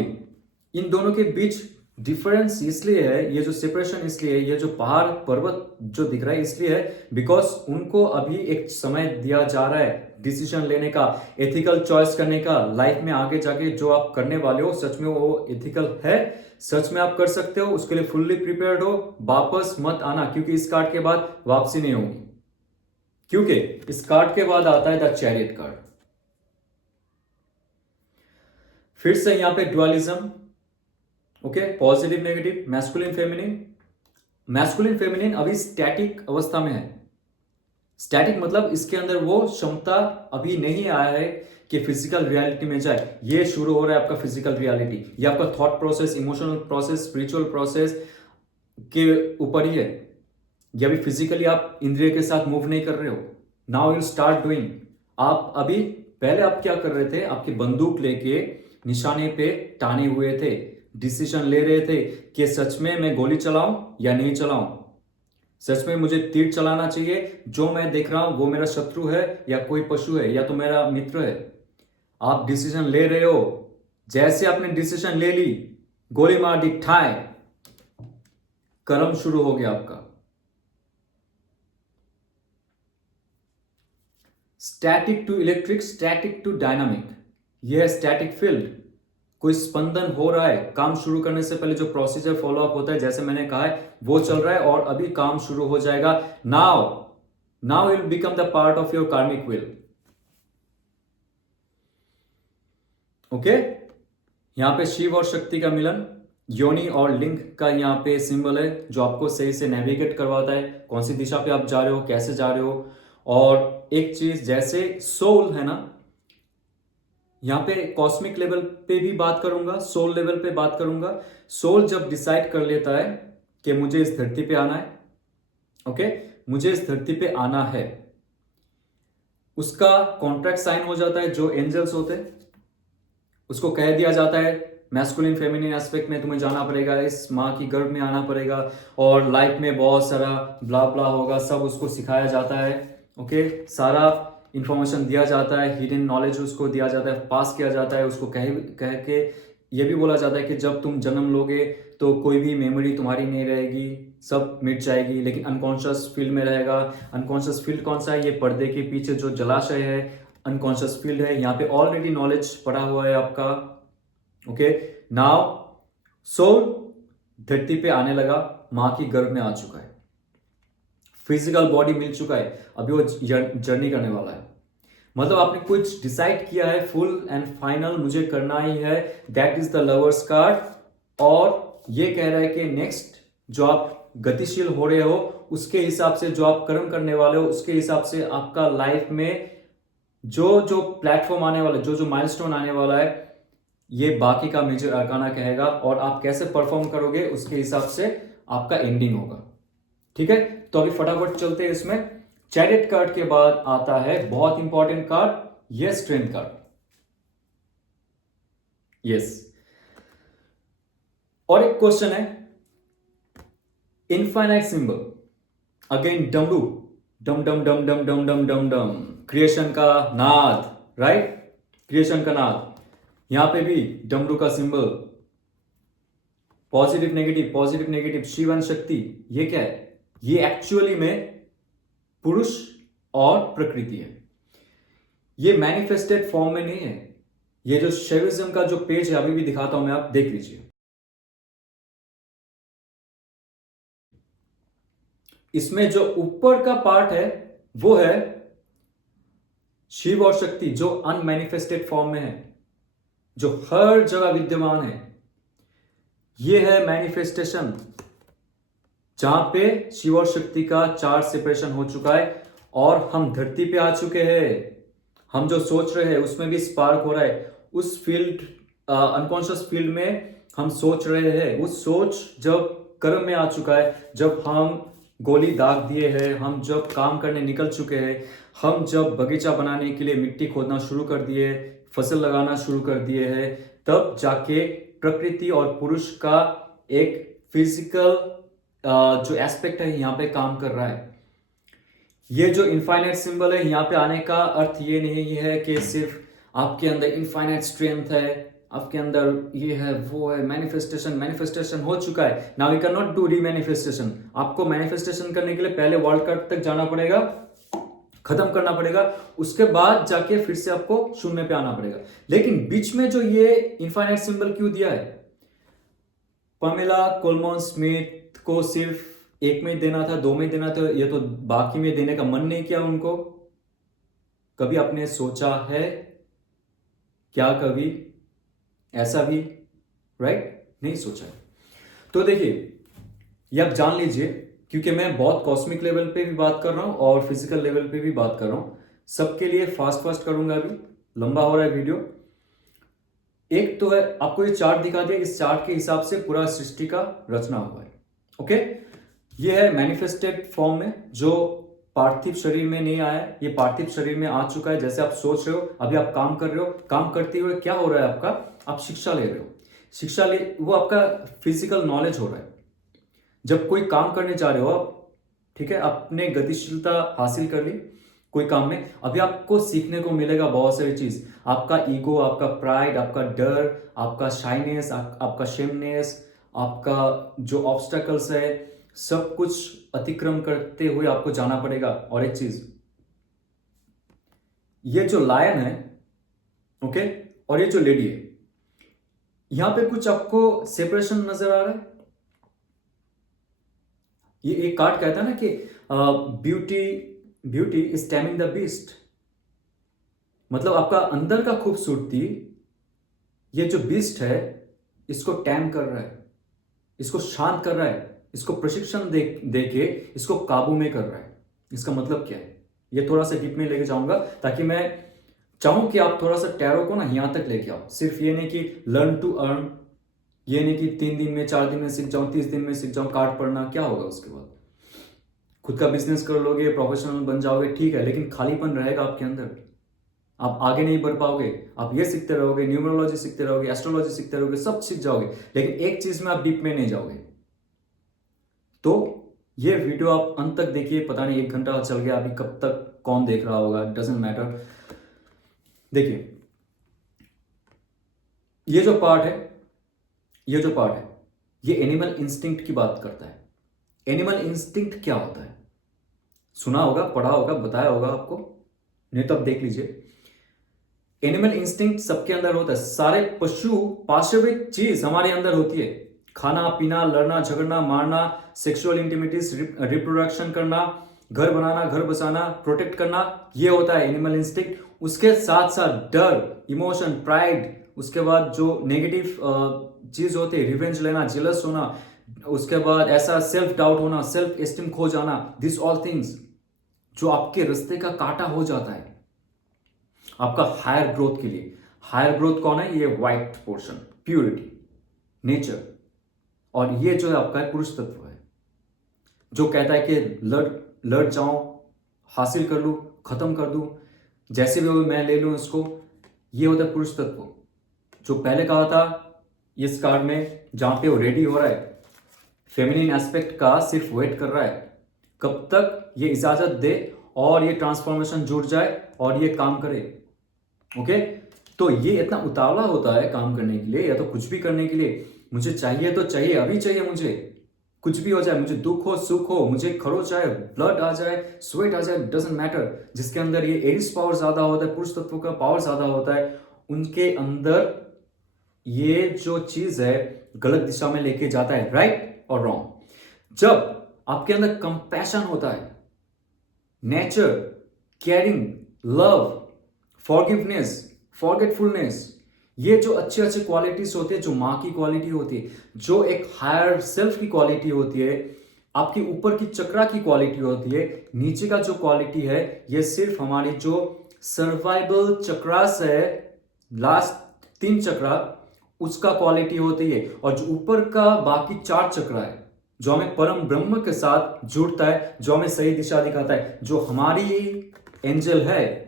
इन दोनों के बीच डिफरेंस इसलिए है, ये जो सेपरेशन इसलिए है, ये जो पहाड़ पर्वत जो दिख रहा है इसलिए है, बिकॉज उनको अभी एक समय दिया जा रहा है डिसीजन लेने का, एथिकल चॉइस करने का। लाइफ में आगे जाके जो आप करने वाले हो, सच में वो एथिकल है, सच में आप कर सकते हो, उसके लिए फुल्ली प्रिपेयर्ड हो, वापस मत आना, क्योंकि इस कार्ड के बाद वापसी नहीं होगी। क्योंकि इस कार्ड के बाद आता है द चैरियट कार्ड। फिर से यहां पे dualism, okay, positive negative, masculine feminine. Masculine feminine अभी स्टैटिक अवस्था में है। स्टैटिक मतलब इसके अंदर वो क्षमता अभी नहीं आया है कि फिजिकल रियलिटी में जाए। ये शुरू हो रहा है आपका फिजिकल रियलिटी, ये आपका thought process, emotional process, spiritual process के ऊपर ही है। ये अभी फिजिकली आप इंद्रिय के साथ मूव नहीं कर रहे हो। Now you start doing. आप अभी, पहले आप क्या कर रहे थे? आपकी बंदूक लेके निशाने पे टाने हुए थे, डिसीजन ले रहे थे कि सच में मैं गोली चलाऊं या नहीं चलाऊं, सच में मुझे तीर चलाना चाहिए, जो मैं देख रहा हूं वो मेरा शत्रु है या कोई पशु है या तो मेरा मित्र है। आप डिसीजन ले रहे हो, जैसे आपने डिसीजन ले ली, गोली मार दी, ठाए, कर्म शुरू हो गया आपका। Static to electric, static to dynamic, यह है स्टैटिक फील्ड। कोई स्पंदन हो रहा है, काम शुरू करने से पहले जो प्रोसीजर फॉलो अप होता है, जैसे मैंने कहा है, वो चल रहा है और अभी काम शुरू हो जाएगा। Now will become the part of your कार्मिक विल। ओके, यहां पे शिव और शक्ति का मिलन, योनि और लिंग का यहां पे सिंबल है, जो आपको सही से नेविगेट करवाता है, कौन सी दिशा पे आप जा रहे हो, कैसे जा रहे हो। और एक चीज, जैसे सोल है ना, यहां पे कॉस्मिक लेवल पे भी बात करूंगा, सोल लेवल पे बात करूंगा। सोल जब डिसाइड कर लेता है कि मुझे इस धरती पे आना है, ओके, मुझे इस धरती पे आना है, उसका कॉन्ट्रैक्ट साइन हो जाता है। जो एंजल्स होते हैं उसको कह दिया जाता है मैस्कुलिन फेमिनिन एस्पेक्ट में तुम्हें जाना पड़ेगा, इस माँ की गर्भ में आना पड़ेगा, और लाइफ में बहुत सारा ब्ला ब्ला होगा, सब उसको सिखाया जाता है। ओके, सारा इंफॉर्मेशन दिया जाता है, हिडन नॉलेज उसको दिया जाता है, पास किया जाता है, उसको कह के ये भी बोला जाता है कि जब तुम जन्म लोगे तो कोई भी मेमोरी तुम्हारी नहीं रहेगी, सब मिट जाएगी, लेकिन अनकॉन्शियस फील्ड में रहेगा। अनकॉन्शियस फील्ड कौन सा है? ये पर्दे के पीछे जो जलाशय है, अनकॉन्शियस फील्ड है। यहाँ पे ऑलरेडी नॉलेज पड़ा हुआ है आपका। ओके, नाउ सोल धरती पे आने लगा, माँ की गर्भ में आ चुका है, फिजिकल बॉडी मिल चुका है, अभी वो जर्नी करने वाला है। मतलब आपने कुछ डिसाइड किया है, फुल एंड फाइनल मुझे करना ही है, that is the lovers card. और ये कह रहा है कि नेक्स्ट जो आप गतिशील हो रहे हो उसके हिसाब से, जो आप कर्म करने वाले हो उसके हिसाब से आपका लाइफ में जो जो प्लेटफॉर्म आने वाला है, जो जो माइलस्टोन आने वाला है, ये बाकी का मेजर अरकाना कहेगा। और आप कैसे परफॉर्म करोगे उसके हिसाब से आपका एंडिंग होगा। ठीक है, तो अभी फटाफट चलते हैं इसमें। चैरियट कार्ड के बाद आता है बहुत इंपॉर्टेंट कार्ड, ये स्ट्रेंथ कार्ड। यस, और एक क्वेश्चन है, इनफाइनाइट सिंबल, अगेन डमरू, डम डम डम डम डम डम डम डम, क्रिएशन का नाद, राइट, क्रिएशन का नाद। यहां पे भी डमरू का symbol, positive negative, Shiv and Shakti. ये क्या है? ये एक्चुअली में पुरुष और प्रकृति है। ये मैनिफेस्टेड फॉर्म में नहीं है। ये जो शैविज्म का जो पेज है, अभी भी दिखाता हूं मैं, आप देख लीजिए। इसमें जो ऊपर का पार्ट है वो है शिव और शक्ति, जो अनमैनिफेस्टेड फॉर्म में है, जो हर जगह विद्यमान है। ये है मैनिफेस्टेशन, जहां पे शिव और शक्ति का चार्ज सेपरेशन हो चुका है और हम धरती पे आ चुके हैं। हम जो सोच रहे हैं उसमें भी स्पार्क हो रहा है। उस फील्ड, अनकॉन्शियस फील्ड में हम सोच रहे हैं, उस सोच जब कर्म में आ चुका है, जब हम गोली दाग दिए हैं, हम जब काम करने निकल चुके हैं, हम जब बगीचा बनाने के लिए मिट्टी खोदना शुरू कर दिए, फसल लगाना शुरू कर दिए हैं, तब जाके प्रकृति और पुरुष का एक फिजिकल जो एस्पेक्ट है यहाँ पे काम कर रहा है। ये जो इनफाइनाइट सिंबल है, यहाँ पे आने का अर्थ ये नहीं है कि सिर्फ आपके अंदर इनफाइनाइट स्ट्रेंथ है, आपके अंदर ये है वो है, मैनिफेस्टेशन हो चुका है। Now you can not do remanifestation. आपको मैनिफेस्टेशन करने के लिए पहले वर्ल्ड कप तक जाना पड़ेगा, खत्म करना पड़ेगा, उसके बाद जाके फिर से आपको शून्य पे आना पड़ेगा। लेकिन बीच में जो ये इनफाइनाइट सिंबल क्यों दिया है? पमेला कोलमन स्मिथ को सिर्फ एक में देना था, दो में देना था, ये तो बाकी में देने का मन नहीं किया उनको। कभी आपने सोचा है क्या कभी ऐसा भी? राइट, नहीं सोचा है। तो देखिए, ये आप जान लीजिए, क्योंकि मैं बहुत कॉस्मिक लेवल पे भी बात कर रहा हूं और फिजिकल लेवल पे भी बात कर रहा हूं, सबके लिए फास्ट करूंगा, अभी लंबा हो रहा है वीडियो। एक तो है, आपको ये चार्ट दिखा दिया, इस चार्ट के हिसाब से पूरा सृष्टि का रचना हुआ है। ओके, ये है मैनिफेस्टेड फॉर्म में, जो पार्थिव शरीर में नहीं आया है, ये पार्थिव शरीर में आ चुका है। जैसे आप सोच रहे हो, अभी आप काम कर रहे हो, काम करते हुए क्या हो रहा है आपका? आप शिक्षा ले रहे हो, शिक्षा ले, वो आपका फिजिकल नॉलेज हो रहा है। जब कोई काम करने जा रहे हो आप, ठीक है, आपने गतिशीलता हासिल कर ली कोई काम में, अभी आपको सीखने को मिलेगा बहुत सारी चीज। आपका ईगो, आपका प्राइड, आपका डर, आपका शाइनेस, आपका शेमनेस, आपका जो ऑब्स्टेकल्स है, सब कुछ अतिक्रम करते हुए आपको जाना पड़ेगा। और एक चीज, ये जो लायन है, ओके, और ये जो लेडी है, यहां पे कुछ आपको सेपरेशन नजर आ रहा है। ये एक कार्ड कहता है ना कि beauty is taming the beast. मतलब आपका अंदर का खूबसूरती, ये जो बीस्ट है, इसको टैम कर रहा है, इसको शांत कर रहा है, इसको प्रशिक्षण दे के इसको काबू में कर रहा है। इसका मतलब क्या है? ये थोड़ा सा डीप में लेके जाऊंगा, ताकि मैं चाहूं कि आप थोड़ा सा टैरो को ना यहां तक लेके आओ। सिर्फ ये नहीं कि लर्न टू अर्न, ये नहीं कि 3 दिन में, 4 दिन में सीख जाऊं, 30 दिन में सीख जाऊं, कार्ड पढ़ना, क्या होगा उसके बाद? खुद का बिजनेस कर लोगे, प्रोफेशनल बन जाओगे, ठीक है, लेकिन खालीपन रहेगा आपके अंदर, आप आगे नहीं बढ़ पाओगे। आप ये सीखते रहोगे, न्यूमरोलॉजी सीखते रहोगे, एस्ट्रोलॉजी सीखते रहोगे, सब सीख जाओगे, लेकिन एक चीज में आप डीप में नहीं जाओगे। तो ये वीडियो आप अंत तक देखिए, पता नहीं 1 घंटा चल गया अभी, कब तक कौन देख रहा होगा, डजेंट मैटर। देखिए ये जो पार्ट है, ये एनिमल इंस्टिंक्ट की बात करता है। एनिमल इंस्टिंक्ट क्या होता है? सुना होगा, पढ़ा होगा, बताया होगा आपको, नहीं तो अब देख लीजिए। एनिमल इंस्टिंक्ट सबके अंदर होता है। सारे पशु पाशविक चीज हमारे अंदर होती है। खाना पीना, लड़ना झगड़ना, मारना, सेक्सुअल इंटीमेटीज, रिप्रोडक्शन करना, घर बनाना, घर बसाना, प्रोटेक्ट करना, ये होता है एनिमल इंस्टिंक्ट। उसके साथ साथ डर, इमोशन, प्राइड, उसके बाद जो नेगेटिव चीज होती है, रिवेंज लेना, जेलस होना, उसके बाद ऐसा सेल्फ डाउट होना, सेल्फ एस्टीम खो जाना, दिस ऑल थिंग्स जो आपके रास्ते का कांटा हो जाता है आपका हायर ग्रोथ के लिए। हायर ग्रोथ कौन है? ये व्हाइट पोर्शन, प्यूरिटी, नेचर। और ये जो है आपका पुरुष तत्व है, जो कहता है कि लड़ जाऊं, हासिल कर लूं, खत्म कर दूं, जैसे भी हो मैं ले लूं इसको। ये होता है पुरुष तत्व। जो पहले कहा था इस कार्ड में, जहां पे वो रेडी हो रहा है, फेमिनिन एस्पेक्ट का सिर्फ वेट कर रहा है कब तक ये इजाजत दे और ये ट्रांसफॉर्मेशन जुड़ जाए और ये काम करे। ओके, तो ये इतना उतावला होता है काम करने के लिए या तो कुछ भी करने के लिए। मुझे चाहिए तो चाहिए, अभी चाहिए मुझे, कुछ भी हो जाए, मुझे दुख हो सुख हो, मुझे खरोच आए, ब्लड आ जाए, स्वेट आ जाए, डजंट मैटर। जिसके अंदर ये एरिस पावर ज्यादा होता है, पुरुष तत्व का पावर ज्यादा होता है, उनके अंदर ये जो चीज है गलत दिशा में लेके जाता है, राइट और रॉन्ग। जब आपके अंदर कंपैशन होता है, nature, caring, love, forgiveness, forgetfulness, ये जो अच्छे अच्छे क्वालिटीज होती है, जो माँ की क्वालिटी होती है, जो एक हायर सेल्फ की क्वालिटी होती है, आपके ऊपर की चक्रा की क्वालिटी होती है, नीचे का जो क्वालिटी है ये सिर्फ हमारी जो सर्वाइवल चक्रास है, लास्ट 3 चक्रा, उसका क्वालिटी होती है। और जो ऊपर का बाकी 4 चक्रा है, जो हमें परम ब्रह्म के साथ जुड़ता है, जो हमें सही दिशा दिखाता है, जो हमारी एंजल है,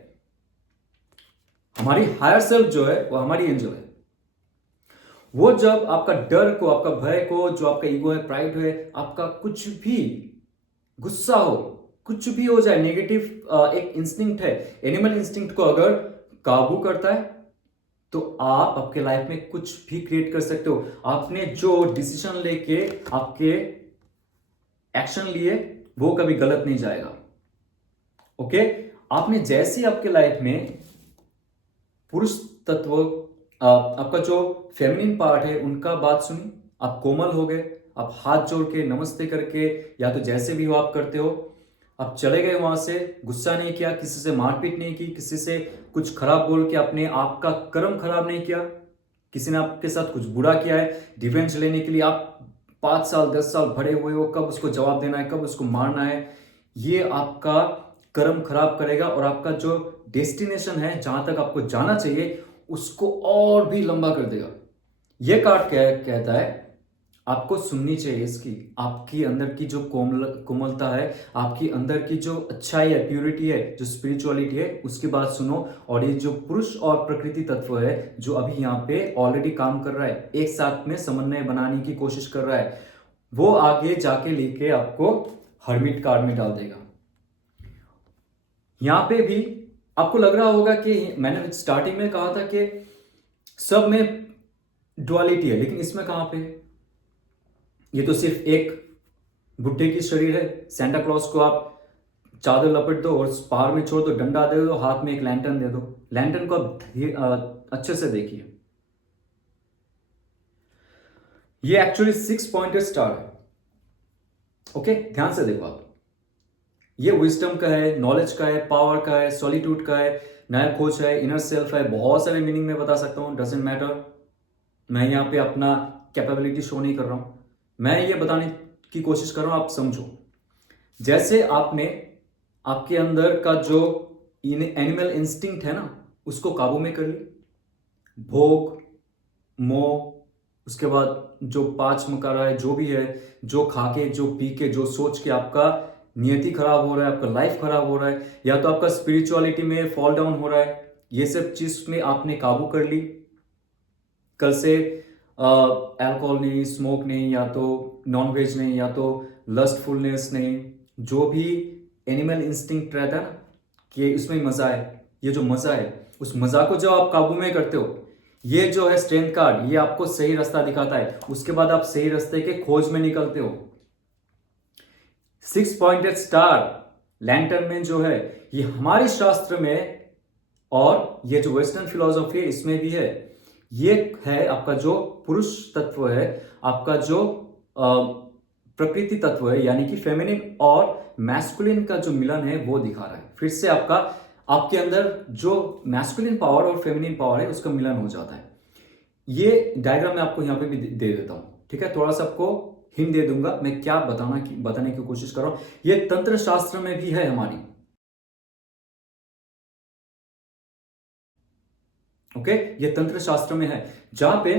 हमारी हायर सेल्फ जो है वो हमारी एंजल है। वो जब आपका डर को, आपका भय को, जो आपका ईगो है, प्राइड है, आपका कुछ भी गुस्सा हो, कुछ भी हो जाए, नेगेटिव एक इंस्टिंक्ट है, एनिमल इंस्टिंक्ट को अगर काबू करता है तो आप आपके लाइफ में कुछ भी क्रिएट कर सकते हो। आपने जो डिसीजन लेके आपके एक्शन लिए वो कभी गलत नहीं जाएगा। ओके, आपने जैसे आपके लाइफ में पुरुष तत्व, आपका जो फेमिनिन पार्ट है उनका बात सुनी, आप कोमल हो गए, आप हाथ जोड़ के नमस्ते करके या तो जैसे भी हो आप करते हो, आप चले गए वहां से, गुस्सा नहीं किया, किसी से मारपीट नहीं की, किसी से कुछ खराब बोल के अपने आप का कर्म खराब नहीं किया, किसी ने आपके साथ कुछ बुरा किया है, डिफेंस लेने के लिए आप 5 साल 10 साल भरे हुए हो, कब उसको जवाब देना है, कब उसको मारना है, ये आपका कर्म खराब करेगा और आपका जो डेस्टिनेशन है, जहां तक आपको जाना चाहिए, उसको और भी लंबा कर देगा। यह कार्ड कहता है आपको सुननी चाहिए इसकी, आपकी अंदर की जो कोमलता है, आपकी अंदर की जो अच्छाई है, प्यूरिटी है, जो स्पिरिचुअलिटी है, उसकी बात सुनो। और ये जो पुरुष और प्रकृति तत्व है जो अभी यहाँ पे ऑलरेडी काम कर रहा है, एक साथ में समन्वय बनाने की कोशिश कर रहा है, वो आगे जाके लेके आपको हर्मिट कार्ड में डाल देगा। यहां पे भी आपको लग रहा होगा कि मैंने स्टार्टिंग में कहा था कि सब में डुअलिटी है, लेकिन इसमें कहां पे? ये तो सिर्फ एक बुड्ढे की शरीर है। सेंटा क्लॉज को आप चादर लपेट दो और पहाड़ में छोड़ दो, डंडा दे दो, हाथ में एक लैंटर्न दे दो। लैंटर्न को आप अच्छे से देखिए, ये एक्चुअली 6 पॉइंटेड स्टार है। ओके, ध्यान से देखो आप, ये विजडम का है, नॉलेज का है, पावर का है, सॉलिट्यूड का है, नया खोज है, इनर सेल्फ है, बहुत सारे मीनिंग में बता सकता हूं, डजेंट मैटर। मैं यहाँ पे अपना कैपेबिलिटी शो नहीं कर रहा हूं, मैं ये बताने की कोशिश कर रहा हूं, आप समझो। जैसे आपने आपके अंदर का जो एनिमल इंस्टिंक्ट है ना, उसको काबू में कर ली, भोग, मोह, उसके बाद जो 5 मकारा है, जो भी है, जो खा के, जो पी के, जो सोच के आपका नियति खराब हो रहा है, आपका लाइफ खराब हो रहा है, या तो आपका स्पिरिचुअलिटी में फॉल डाउन हो रहा है, ये सब चीज में आपने काबू कर ली। कल से अल्कोहल नहीं, स्मोक नहीं, या तो नॉन वेज नहीं, या तो लस्टफुलनेस नहीं, जो भी एनिमल इंस्टिंक्ट रहता है ना, कि इसमें मजा है, ये जो मजा है उस मजा को जब आप काबू में करते हो, ये जो है स्ट्रेंथ कार्ड, ये आपको सही रास्ता दिखाता है। उसके बाद आप सही रास्ते के खोज में निकलते हो। 6 पॉइंटेड स्टार लैंटर्न में जो है, ये हमारे शास्त्र में और ये जो वेस्टर्न फिलॉसफी है इसमें भी है। ये है आपका जो पुरुष तत्व है, आपका जो प्रकृति तत्व है, यानी कि फेमिनिन और मैस्कुलिन का जो मिलन है वो दिखा रहा है। फिर से आपके अंदर जो मैस्कुलिन पावर और फेमिनिन पावर है उसका मिलन हो जाता है। ये डायग्राम मैं आपको यहां पे भी दे देता हूं, ठीक है। थोड़ा सा आपको हिंट दे दूंगा मैं क्या बताने की कोशिश कर रहा हूं। ये तंत्र शास्त्र में भी है हमारी, ओके। ये तंत्र शास्त्र में है जहां पे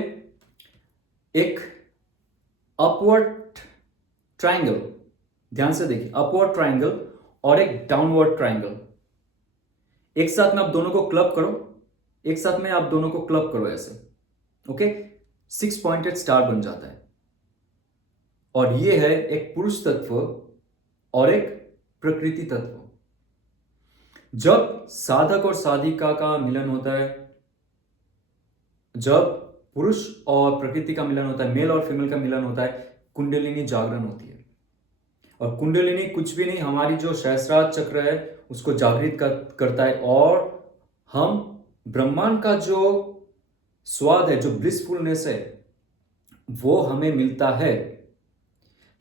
एक अपवर्ड ट्रायंगल, ध्यान से देखिए, अपवर्ड ट्रायंगल और एक डाउनवर्ड ट्रायंगल, एक साथ में आप दोनों को क्लब करो, एक साथ में आप दोनों को क्लब करो ऐसे, ओके। 6 पॉइंटेड स्टार बन जाता है। और ये है एक पुरुष तत्व और एक प्रकृति तत्व। जब साधक और साधिका का मिलन होता है, जब पुरुष और प्रकृति का मिलन होता है, मेल और फीमेल का मिलन होता है, कुंडलिनी जागरण होती है। और कुंडलिनी कुछ भी नहीं, हमारी जो सहस्रार चक्र है उसको जागृत करता है। और हम ब्रह्मांड का जो स्वाद है, जो ब्लिसफुलनेस है, वो हमें मिलता है।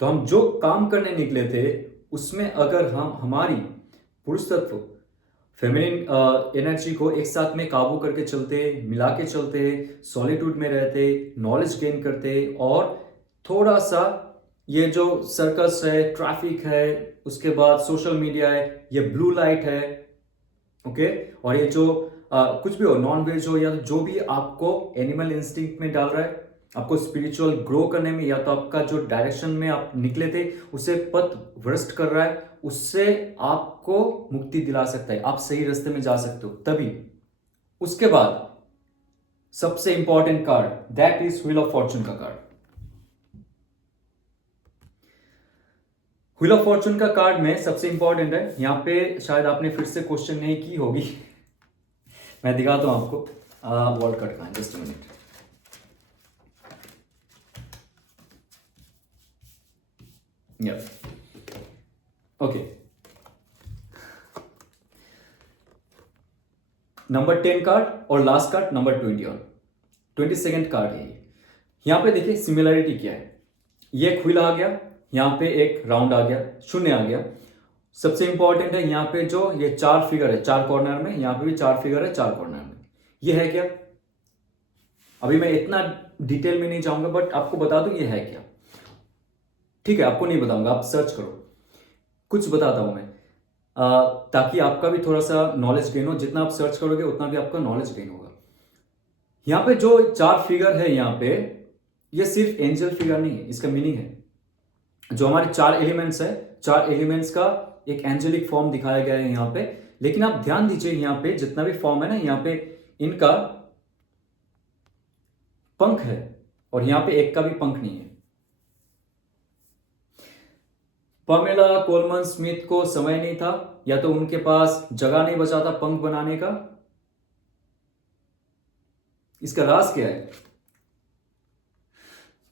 तो हम जो काम करने निकले थे उसमें अगर हम हमारी पुरुष तत्व फेमिनिन एनर्जी को एक साथ में काबू करके चलते, मिला के चलते, सॉलिट्यूड में रहते, नॉलेज गेन करते, और थोड़ा सा ये जो सर्कस है, ट्रैफिक है, उसके बाद सोशल मीडिया है, ये ब्लू लाइट है, ओके, और ये जो कुछ भी हो, नॉन वेज हो, या जो भी आपको एनिमल इंस्टिंक्ट में डाल रहा है, आपको स्पिरिचुअल ग्रो करने में, या तो आपका जो डायरेक्शन में आप निकले थे उसे पथ भ्रष्ट कर रहा है, उससे आपको मुक्ति दिला सकता है, आप सही रास्ते में जा सकते हो तभी। उसके बाद सबसे important card, that is wheel of Fortune का कार्ड। व्हील ऑफ फॉर्चून का कार्ड में सबसे इंपॉर्टेंट है, यहां पे शायद आपने फिर से क्वेश्चन नहीं की होगी मैं दिखाता हूं आपको वर्ड कार्ड का, just a minute. Okay, number 10 card और last card number 22nd card है। यहां पे देखिए सिमिलरिटी क्या है। ये एक व्हील आ गया, यहां पे एक राउंड आ गया, शून्य आ गया। सबसे इंपॉर्टेंट है यहां पे जो ये 4 फिगर है 4 कॉर्नर में, यहां पे भी 4 फिगर है 4 कॉर्नर में। ये है क्या? अभी मैं इतना डिटेल में नहीं जाऊंगा, बट आपको बता दूं ये है क्या। ठीक है, आपको नहीं बताऊंगा, आप सर्च करो, कुछ बताता हूं मैं, ताकि आपका भी थोड़ा सा नॉलेज गेन हो। जितना आप सर्च करोगे उतना भी आपका नॉलेज गेन होगा। यहां पे जो 4 फिगर है, यहां पे ये सिर्फ एंजल फिगर नहीं है, इसका मीनिंग है जो हमारे 4 एलिमेंट्स है, 4 एलिमेंट्स का एक एंजेलिक फॉर्म दिखाया गया है यहां पे। लेकिन आप ध्यान दीजिए, यहां पे जितना भी फॉर्म है ना, यहां पे इनका पंख है और यहां पे एक का भी पंख नहीं है। पामेला कोलमन स्मिथ को समय नहीं था, या तो उनके पास जगह नहीं बचा था पंख बनाने का। इसका राज क्या है,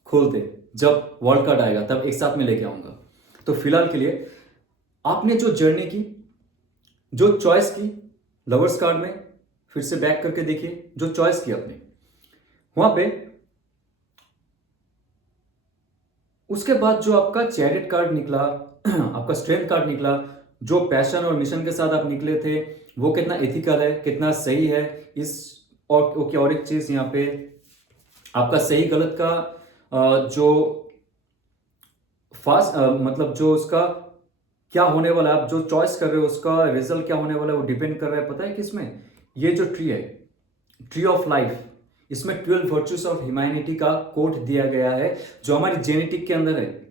खोलते जब वर्ल्ड कार्ड आएगा तब एक साथ में लेके आऊंगा। तो फिलहाल के लिए आपने जो जर्नी की, जो चॉइस की लवर्स कार्ड में, फिर से बैक करके देखिए, जो चॉइस की आपने वहां पे, उसके बाद जो आपका चैरिट कार्ड निकला, आपका स्ट्रेंथ कार्ड निकला, जो पैशन और मिशन के साथ आप निकले थे वो कितना एथिकल है, कितना सही है। इस और ओके, और एक चीज यहाँ पे आपका सही गलत का जो फास्ट मतलब जो उसका क्या होने वाला है, आप जो चॉइस कर रहे हो उसका रिजल्ट क्या होने वाला है, वो डिपेंड कर रहा है, पता है किसमें? ये जो ट्री है, ट्री ऑफ लाइफ, इसमें 12 वर्च्यूज ऑफ ह्यूमैनिटी का कोट दिया गया है जो हमारी जेनेटिक के अंदर है।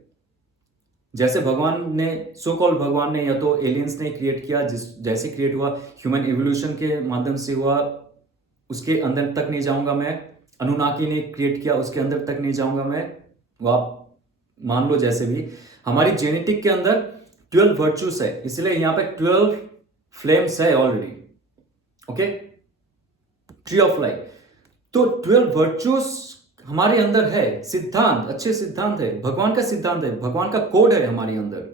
जैसे भगवान ने, सो कॉल्ड भगवान ने, या तो एलियंस ने क्रिएट किया, जैसे क्रिएट हुआ, ह्यूमन एवोल्यूशन के माध्यम से हुआ, उसके अंदर तक नहीं जाऊंगा मैं। अनुनाकी ने क्रिएट किया, उसके अंदर तक नहीं जाऊंगा मैं, वो आप मान लो। जैसे भी हमारी जेनेटिक के अंदर 12 वर्च्यूज है, इसलिए यहां पे 12 फ्लेम्स है already, okay, tree of life. तो 12 वर्चुअस हमारे अंदर है, सिद्धांत, अच्छे सिद्धांत है, भगवान का सिद्धांत है, भगवान का कोड है हमारे अंदर।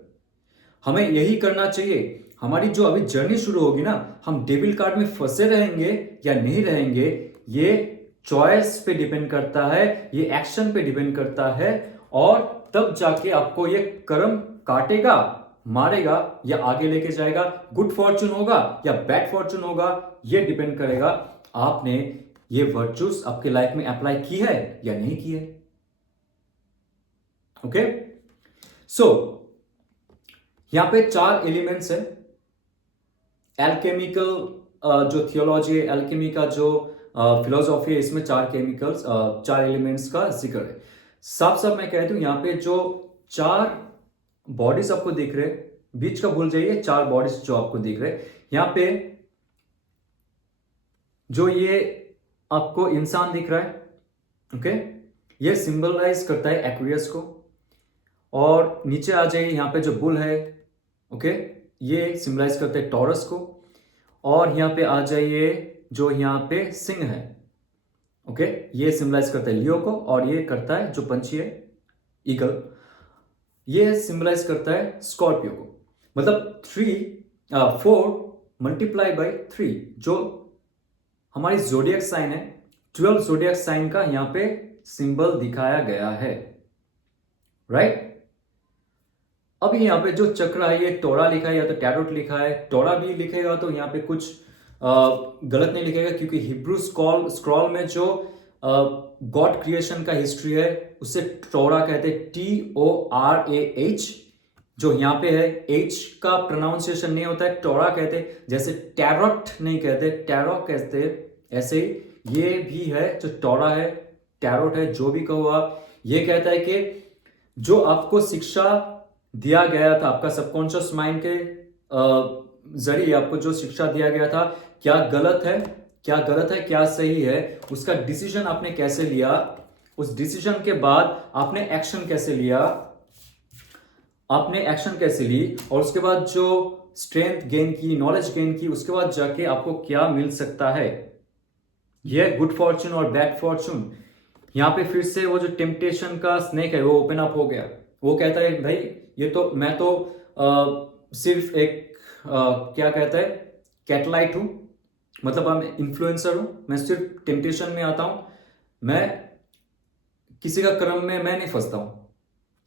हमें यही करना चाहिए। हमारी जो अभी जर्नी शुरू होगी ना, हम डेबिल कार्ड में फंसे रहेंगे या नहीं रहेंगे, ये चॉइस पे डिपेंड करता है, ये एक्शन पे डिपेंड करता है, और तब जाके आपको ये कर्म काटेगा, मारेगा या आगे लेके जाएगा। गुड फॉर्चून होगा या बैड फॉर्चून होगा, ये डिपेंड करेगा आपने ये वर्चूस आपके लाइफ में अप्लाई की है या नहीं की है। ओके, सो यहां पे 4 एलिमेंट्स है। एल्केमिकल जो थियोलॉजी है, एल्केमी का जो फिलोसॉफी है, इसमें 4 एलिमेंट्स का जिक्र है। साफ साफ मैं कह दूं, यहां पे जो 4 बॉडीज आपको दिख रहे, बीच का भूल जाइए, 4 बॉडीज जो आपको दिख रहे यहां पे, जो ये आपको इंसान दिख रहा है, ओके, ये सिंबलाइज करता है एक्वेरियस को। और नीचे आ जाइए, यहां पे जो बुल है, ओके, ये सिंबलाइज करता है टॉरस को। और यहां पे आ जाइए, जो यहां पे सिंह है, ओके, ये सिंबलाइज करता है लियो को। और ये करता है, जो पंछी है ईगल, ये सिंबलाइज करता है स्कॉर्पियो को। मतलब 4 मल्टीप्लाई बाई 3, जो हमारी जोडियक साइन है, 12 जोडियक साइन का यहां पे सिंबल दिखाया गया है, राइट। अभी यहां पे जो चक्र है, ये टोरा लिखा है या तो टैरोट लिखा है। टोरा भी लिखेगा तो यहां पे कुछ गलत नहीं लिखेगा, क्योंकि हिब्रू स्क्रॉल में जो गॉड क्रिएशन का हिस्ट्री है, उससे टोरा कहते हैं, TORAH। जो यहां पे है, H का प्रोनाउंसिएशन नहीं होता है, टोरा कहते, जैसे टैरोट नहीं कहते, टैरो कहते, ऐसे ही ये भी है, जो टोरा है, टैरोट है, जो भी कहो आप। ये कहता है कि जो आपको शिक्षा दिया गया था, आपका सबकॉन्शियस माइंड के जरिए आपको जो शिक्षा दिया गया था, क्या गलत है, क्या सही है, उसका डिसीजन आपने कैसे लिया, उस डिसीजन के बाद आपने एक्शन कैसे लिया, और उसके बाद जो स्ट्रेंथ गेन की, नॉलेज गेन की, उसके बाद जाके आपको क्या मिल सकता है। यह गुड फॉर्चून और बैड फॉर्चून। यहां पे फिर से वो जो टेम्पटेशन का स्नेक है, वो ओपन अप हो गया। वो कहता है, भाई ये तो मैं तो सिर्फ एक क्या कहता है, कैटलाइट हूं, मतलब मैं इन्फ्लुएंसर हूं, मैं सिर्फ टेम्पटेशन में आता हूं, मैं किसी का कर्म में मैं नहीं फंसता हूं।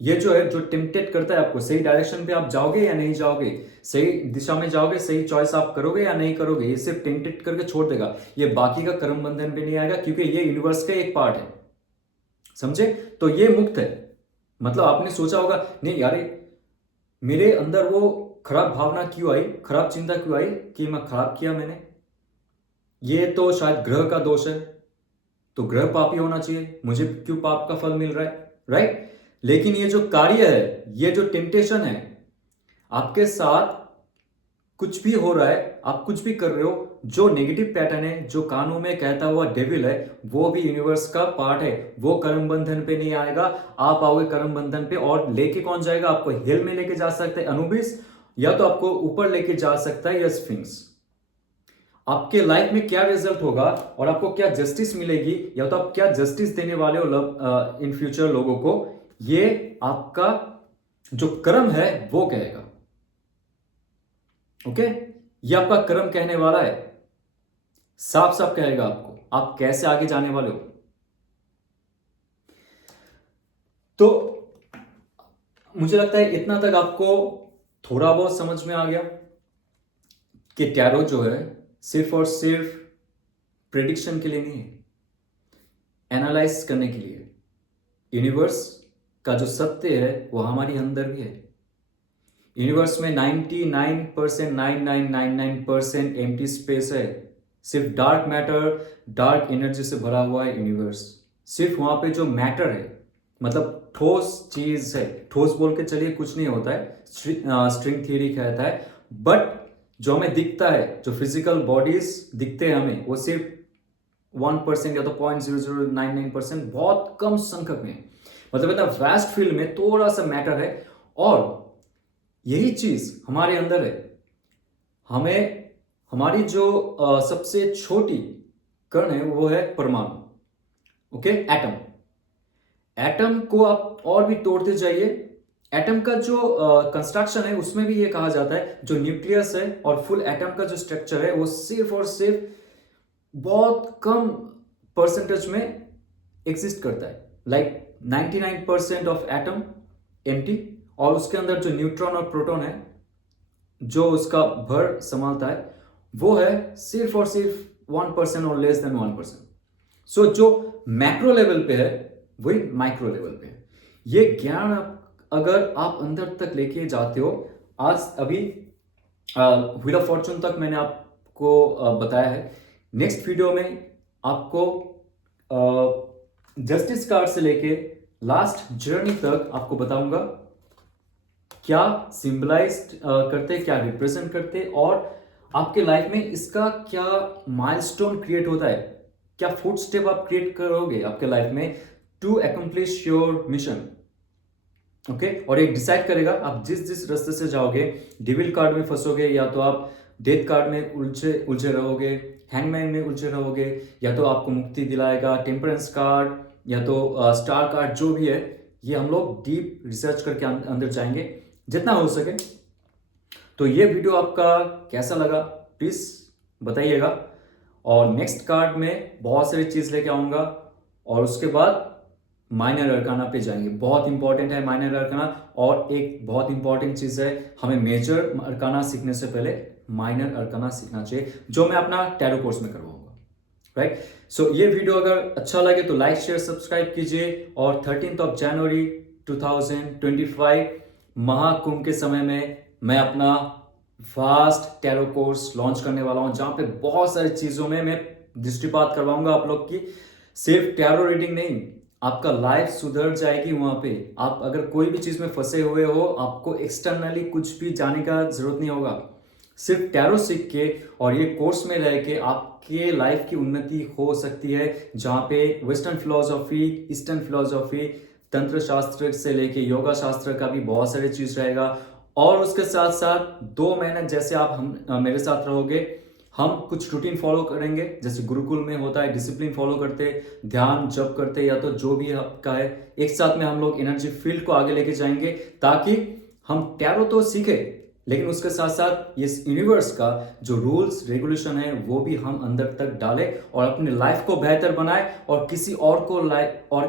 ये जो है, जो टेम्पटेट करता है आपको, सही डायरेक्शन पे आप जाओगे या नहीं जाओगे, सही दिशा में जाओगे, सही चॉइस आप करोगे या नहीं करोगे, ये सिर्फ टेम्पटेट करके छोड़ देगा। ये बाकी का कर्म बंधन पे नहीं आएगा, क्योंकि ये यूनिवर्स का एक पार्ट है, समझे। तो ये मुक्त है। मतलब आपने सोचा होगा, नहीं यार मेरे अंदर वो खराब भावना क्यों आई, खराब चिंता क्यों आई, कि मैं खराब किया मैंने, ये तो शायद ग्रह का दोष है, तो ग्रह पापी होना चाहिए, मुझे क्यों पाप का फल मिल रहा है, राइट। लेकिन ये जो कार्य है, ये जो टेम्पटेशन है, आपके साथ कुछ भी हो रहा है, आप कुछ भी कर रहे हो, जो नेगेटिव पैटर्न है, जो कानों में कहता हुआ डेविल है, वो भी यूनिवर्स का पार्ट है। वो कर्म बंधन पे नहीं आएगा, आप आओगे कर्म बंधन पे, और लेके कौन जाएगा आपको, हेल में लेके जा सकता है अनुबिस, या तो आपको ऊपर लेके जा सकता है, या स्फिंक्स। आपके लाइफ में क्या रिजल्ट होगा और आपको क्या जस्टिस मिलेगी, या तो आप क्या जस्टिस देने वाले हो इन फ्यूचर लोगों को, ये आपका जो कर्म है वो कहेगा, ओके। ये आपका कर्म कहने वाला है, साफ साफ कहेगा आपको आप कैसे आगे जाने वाले हो। तो मुझे लगता है इतना तक आपको थोड़ा बहुत समझ में आ गया कि टैरो जो है सिर्फ और सिर्फ प्रेडिक्शन के लिए नहीं है, एनालाइज करने के लिए। यूनिवर्स का जो सत्य है वो हमारी अंदर भी है। यूनिवर्स में 99% 9999% एम्प्टी स्पेस है, सिर्फ डार्क मैटर, डार्क एनर्जी से भरा हुआ है यूनिवर्स। सिर्फ वहां पे जो मैटर है, मतलब ठोस चीज है, ठोस बोल के चलिए कुछ नहीं होता है, स्ट्रिंग थ्योरी कहता है, बट जो हमें दिखता है, जो फिजिकल बॉडीज दिखते हैं हमें, वो सिर्फ 1% या तो 0.0099%, बहुत कम संख्यक में, मतलब इतना वास्ट फील्ड में थोड़ा सा मैटर है। और यही चीज हमारे अंदर है, हमें हमारी जो सबसे छोटी कण है वो है परमाणु। Okay, atom. एटम को आप और भी तोड़ते जाइए। एटम का जो कंस्ट्रक्शन है उसमें भी ये कहा जाता है जो न्यूक्लियस है और फुल एटम का जो स्ट्रक्चर है वो सिर्फ और सिर्फ बहुत कम परसेंटेज में एग्जिस्ट करता है। लाइक 99% ऑफ एटम एम्प्टी, और उसके अंदर जो न्यूट्रॉन और प्रोटॉन है जो उसका भर संभालता है वो है सिर्फ और सिर्फ 1% और लेस देन 1%। सो जो मैक्रो लेवल पे है वही माइक्रो लेवल पे है। ये ज्ञान अगर आप अंदर तक लेके जाते हो, आज अभी व्हील ऑफ फॉर्चून तक मैंने आपको बताया है। नेक्स्ट वीडियो में आपको जस्टिस कार्ड से लेके लास्ट जर्नी तक आपको बताऊंगा क्या सिंबलाइज करते, क्या रिप्रेजेंट करते, और आपके लाइफ में इसका क्या माइलस्टोन क्रिएट होता है, क्या फुट स्टेप आप क्रिएट करोगे आपके लाइफ में to accomplish your mission. Okay, और एक डिसाइड करेगा आप जिस जिस रास्ते से जाओगे। डिविल कार्ड में फंसोगे, या तो आप डेथ कार्ड में उलझे रहोगे, हैंगमैन में उलझे रहोगे, या तो आपको मुक्ति दिलाएगा टेम्परेंस कार्ड, या तो स्टार कार्ड, जो भी है ये हम लोग डीप रिसर्च करके अंदर जाएंगे जितना हो सके। तो ये वीडियो आपका कैसा लगा प्लीज बताइएगा, और नेक्स्ट कार्ड में बहुत सारी चीज लेके आऊंगा, और उसके बाद माइनर अरकाना पे जाएंगे। बहुत इंपॉर्टेंट है माइनर अरकाना, और एक बहुत इंपॉर्टेंट चीज है, हमें मेजर अरकाना सीखने से पहले माइनर अरकाना सीखना चाहिए, जो मैं अपना टैरो कोर्स में करवाऊंगा। राइट, सो ये वीडियो अगर अच्छा लगे तो लाइक शेयर सब्सक्राइब कीजिए, और 13 जनवरी 2025 महाकुंभ के समय में मैं अपना फास्ट टैरो कोर्स लॉन्च करने वाला हूं, जहां पे बहुत सारी चीजों में मैं दृष्टिपात करवाऊंगा आप लोग की। सिर्फ टैरो रीडिंग नहीं, आपका लाइफ सुधर जाएगी। वहां पे आप अगर कोई भी चीज में फंसे हुए हो, आपको एक्सटर्नली कुछ भी जाने का जरूरत नहीं होगा। सिर्फ टैरो सीख के और ये कोर्स में रह के आपके लाइफ की उन्नति हो सकती है, जहाँ पे वेस्टर्न फिलोसॉफी, ईस्टर्न फिलोसॉफी, तंत्र शास्त्र से लेके योगा शास्त्र का भी बहुत सारे चीज रहेगा। और उसके साथ साथ 2 महीने जैसे आप हम मेरे साथ रहोगे, हम कुछ रूटीन फॉलो करेंगे, जैसे गुरुकुल में होता है डिसिप्लिन फॉलो करते, ध्यान जप करते, या तो जो भी आपका है, एक साथ में हम लोग एनर्जी फील्ड को आगे लेके जाएंगे, ताकि हम टैरो तो सीखे लेकिन उसके साथ साथ ये यूनिवर्स का जो रूल्स रेगुलेशन है वो भी हम अंदर तक डालें, और अपने लाइफ को बेहतर बनाए, और किसी और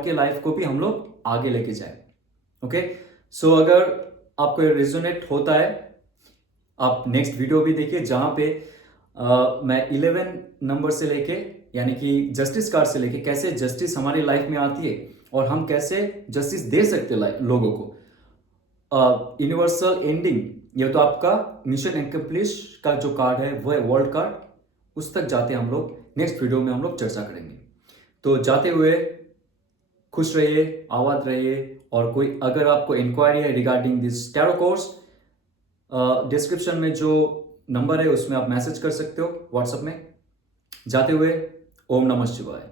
के लाइफ को भी हम लोग आगे लेके जाए। ओके, सो अगर आपको रेजोनेट होता है आप नेक्स्ट वीडियो भी देखिए, जहां पे मैं 11 नंबर से लेके, यानी कि जस्टिस कार्ड से लेके कैसे जस्टिस हमारी लाइफ में आती है और हम कैसे जस्टिस दे सकते लोगों को, यूनिवर्सल एंडिंग, ये तो आपका मिशन एक्म्प्लिश का जो कार्ड है वो है वर्ल्ड कार्ड, उस तक जाते हम लोग नेक्स्ट वीडियो में हम लोग चर्चा करेंगे। तो जाते हुए खुश रहिए, आबाद रहिए, और कोई अगर आपको इंक्वायरी है regarding this tarot course, description में जो नंबर है उसमें आप मैसेज कर सकते हो व्हाट्सएप में। जाते हुए ओम नमः शिवाय।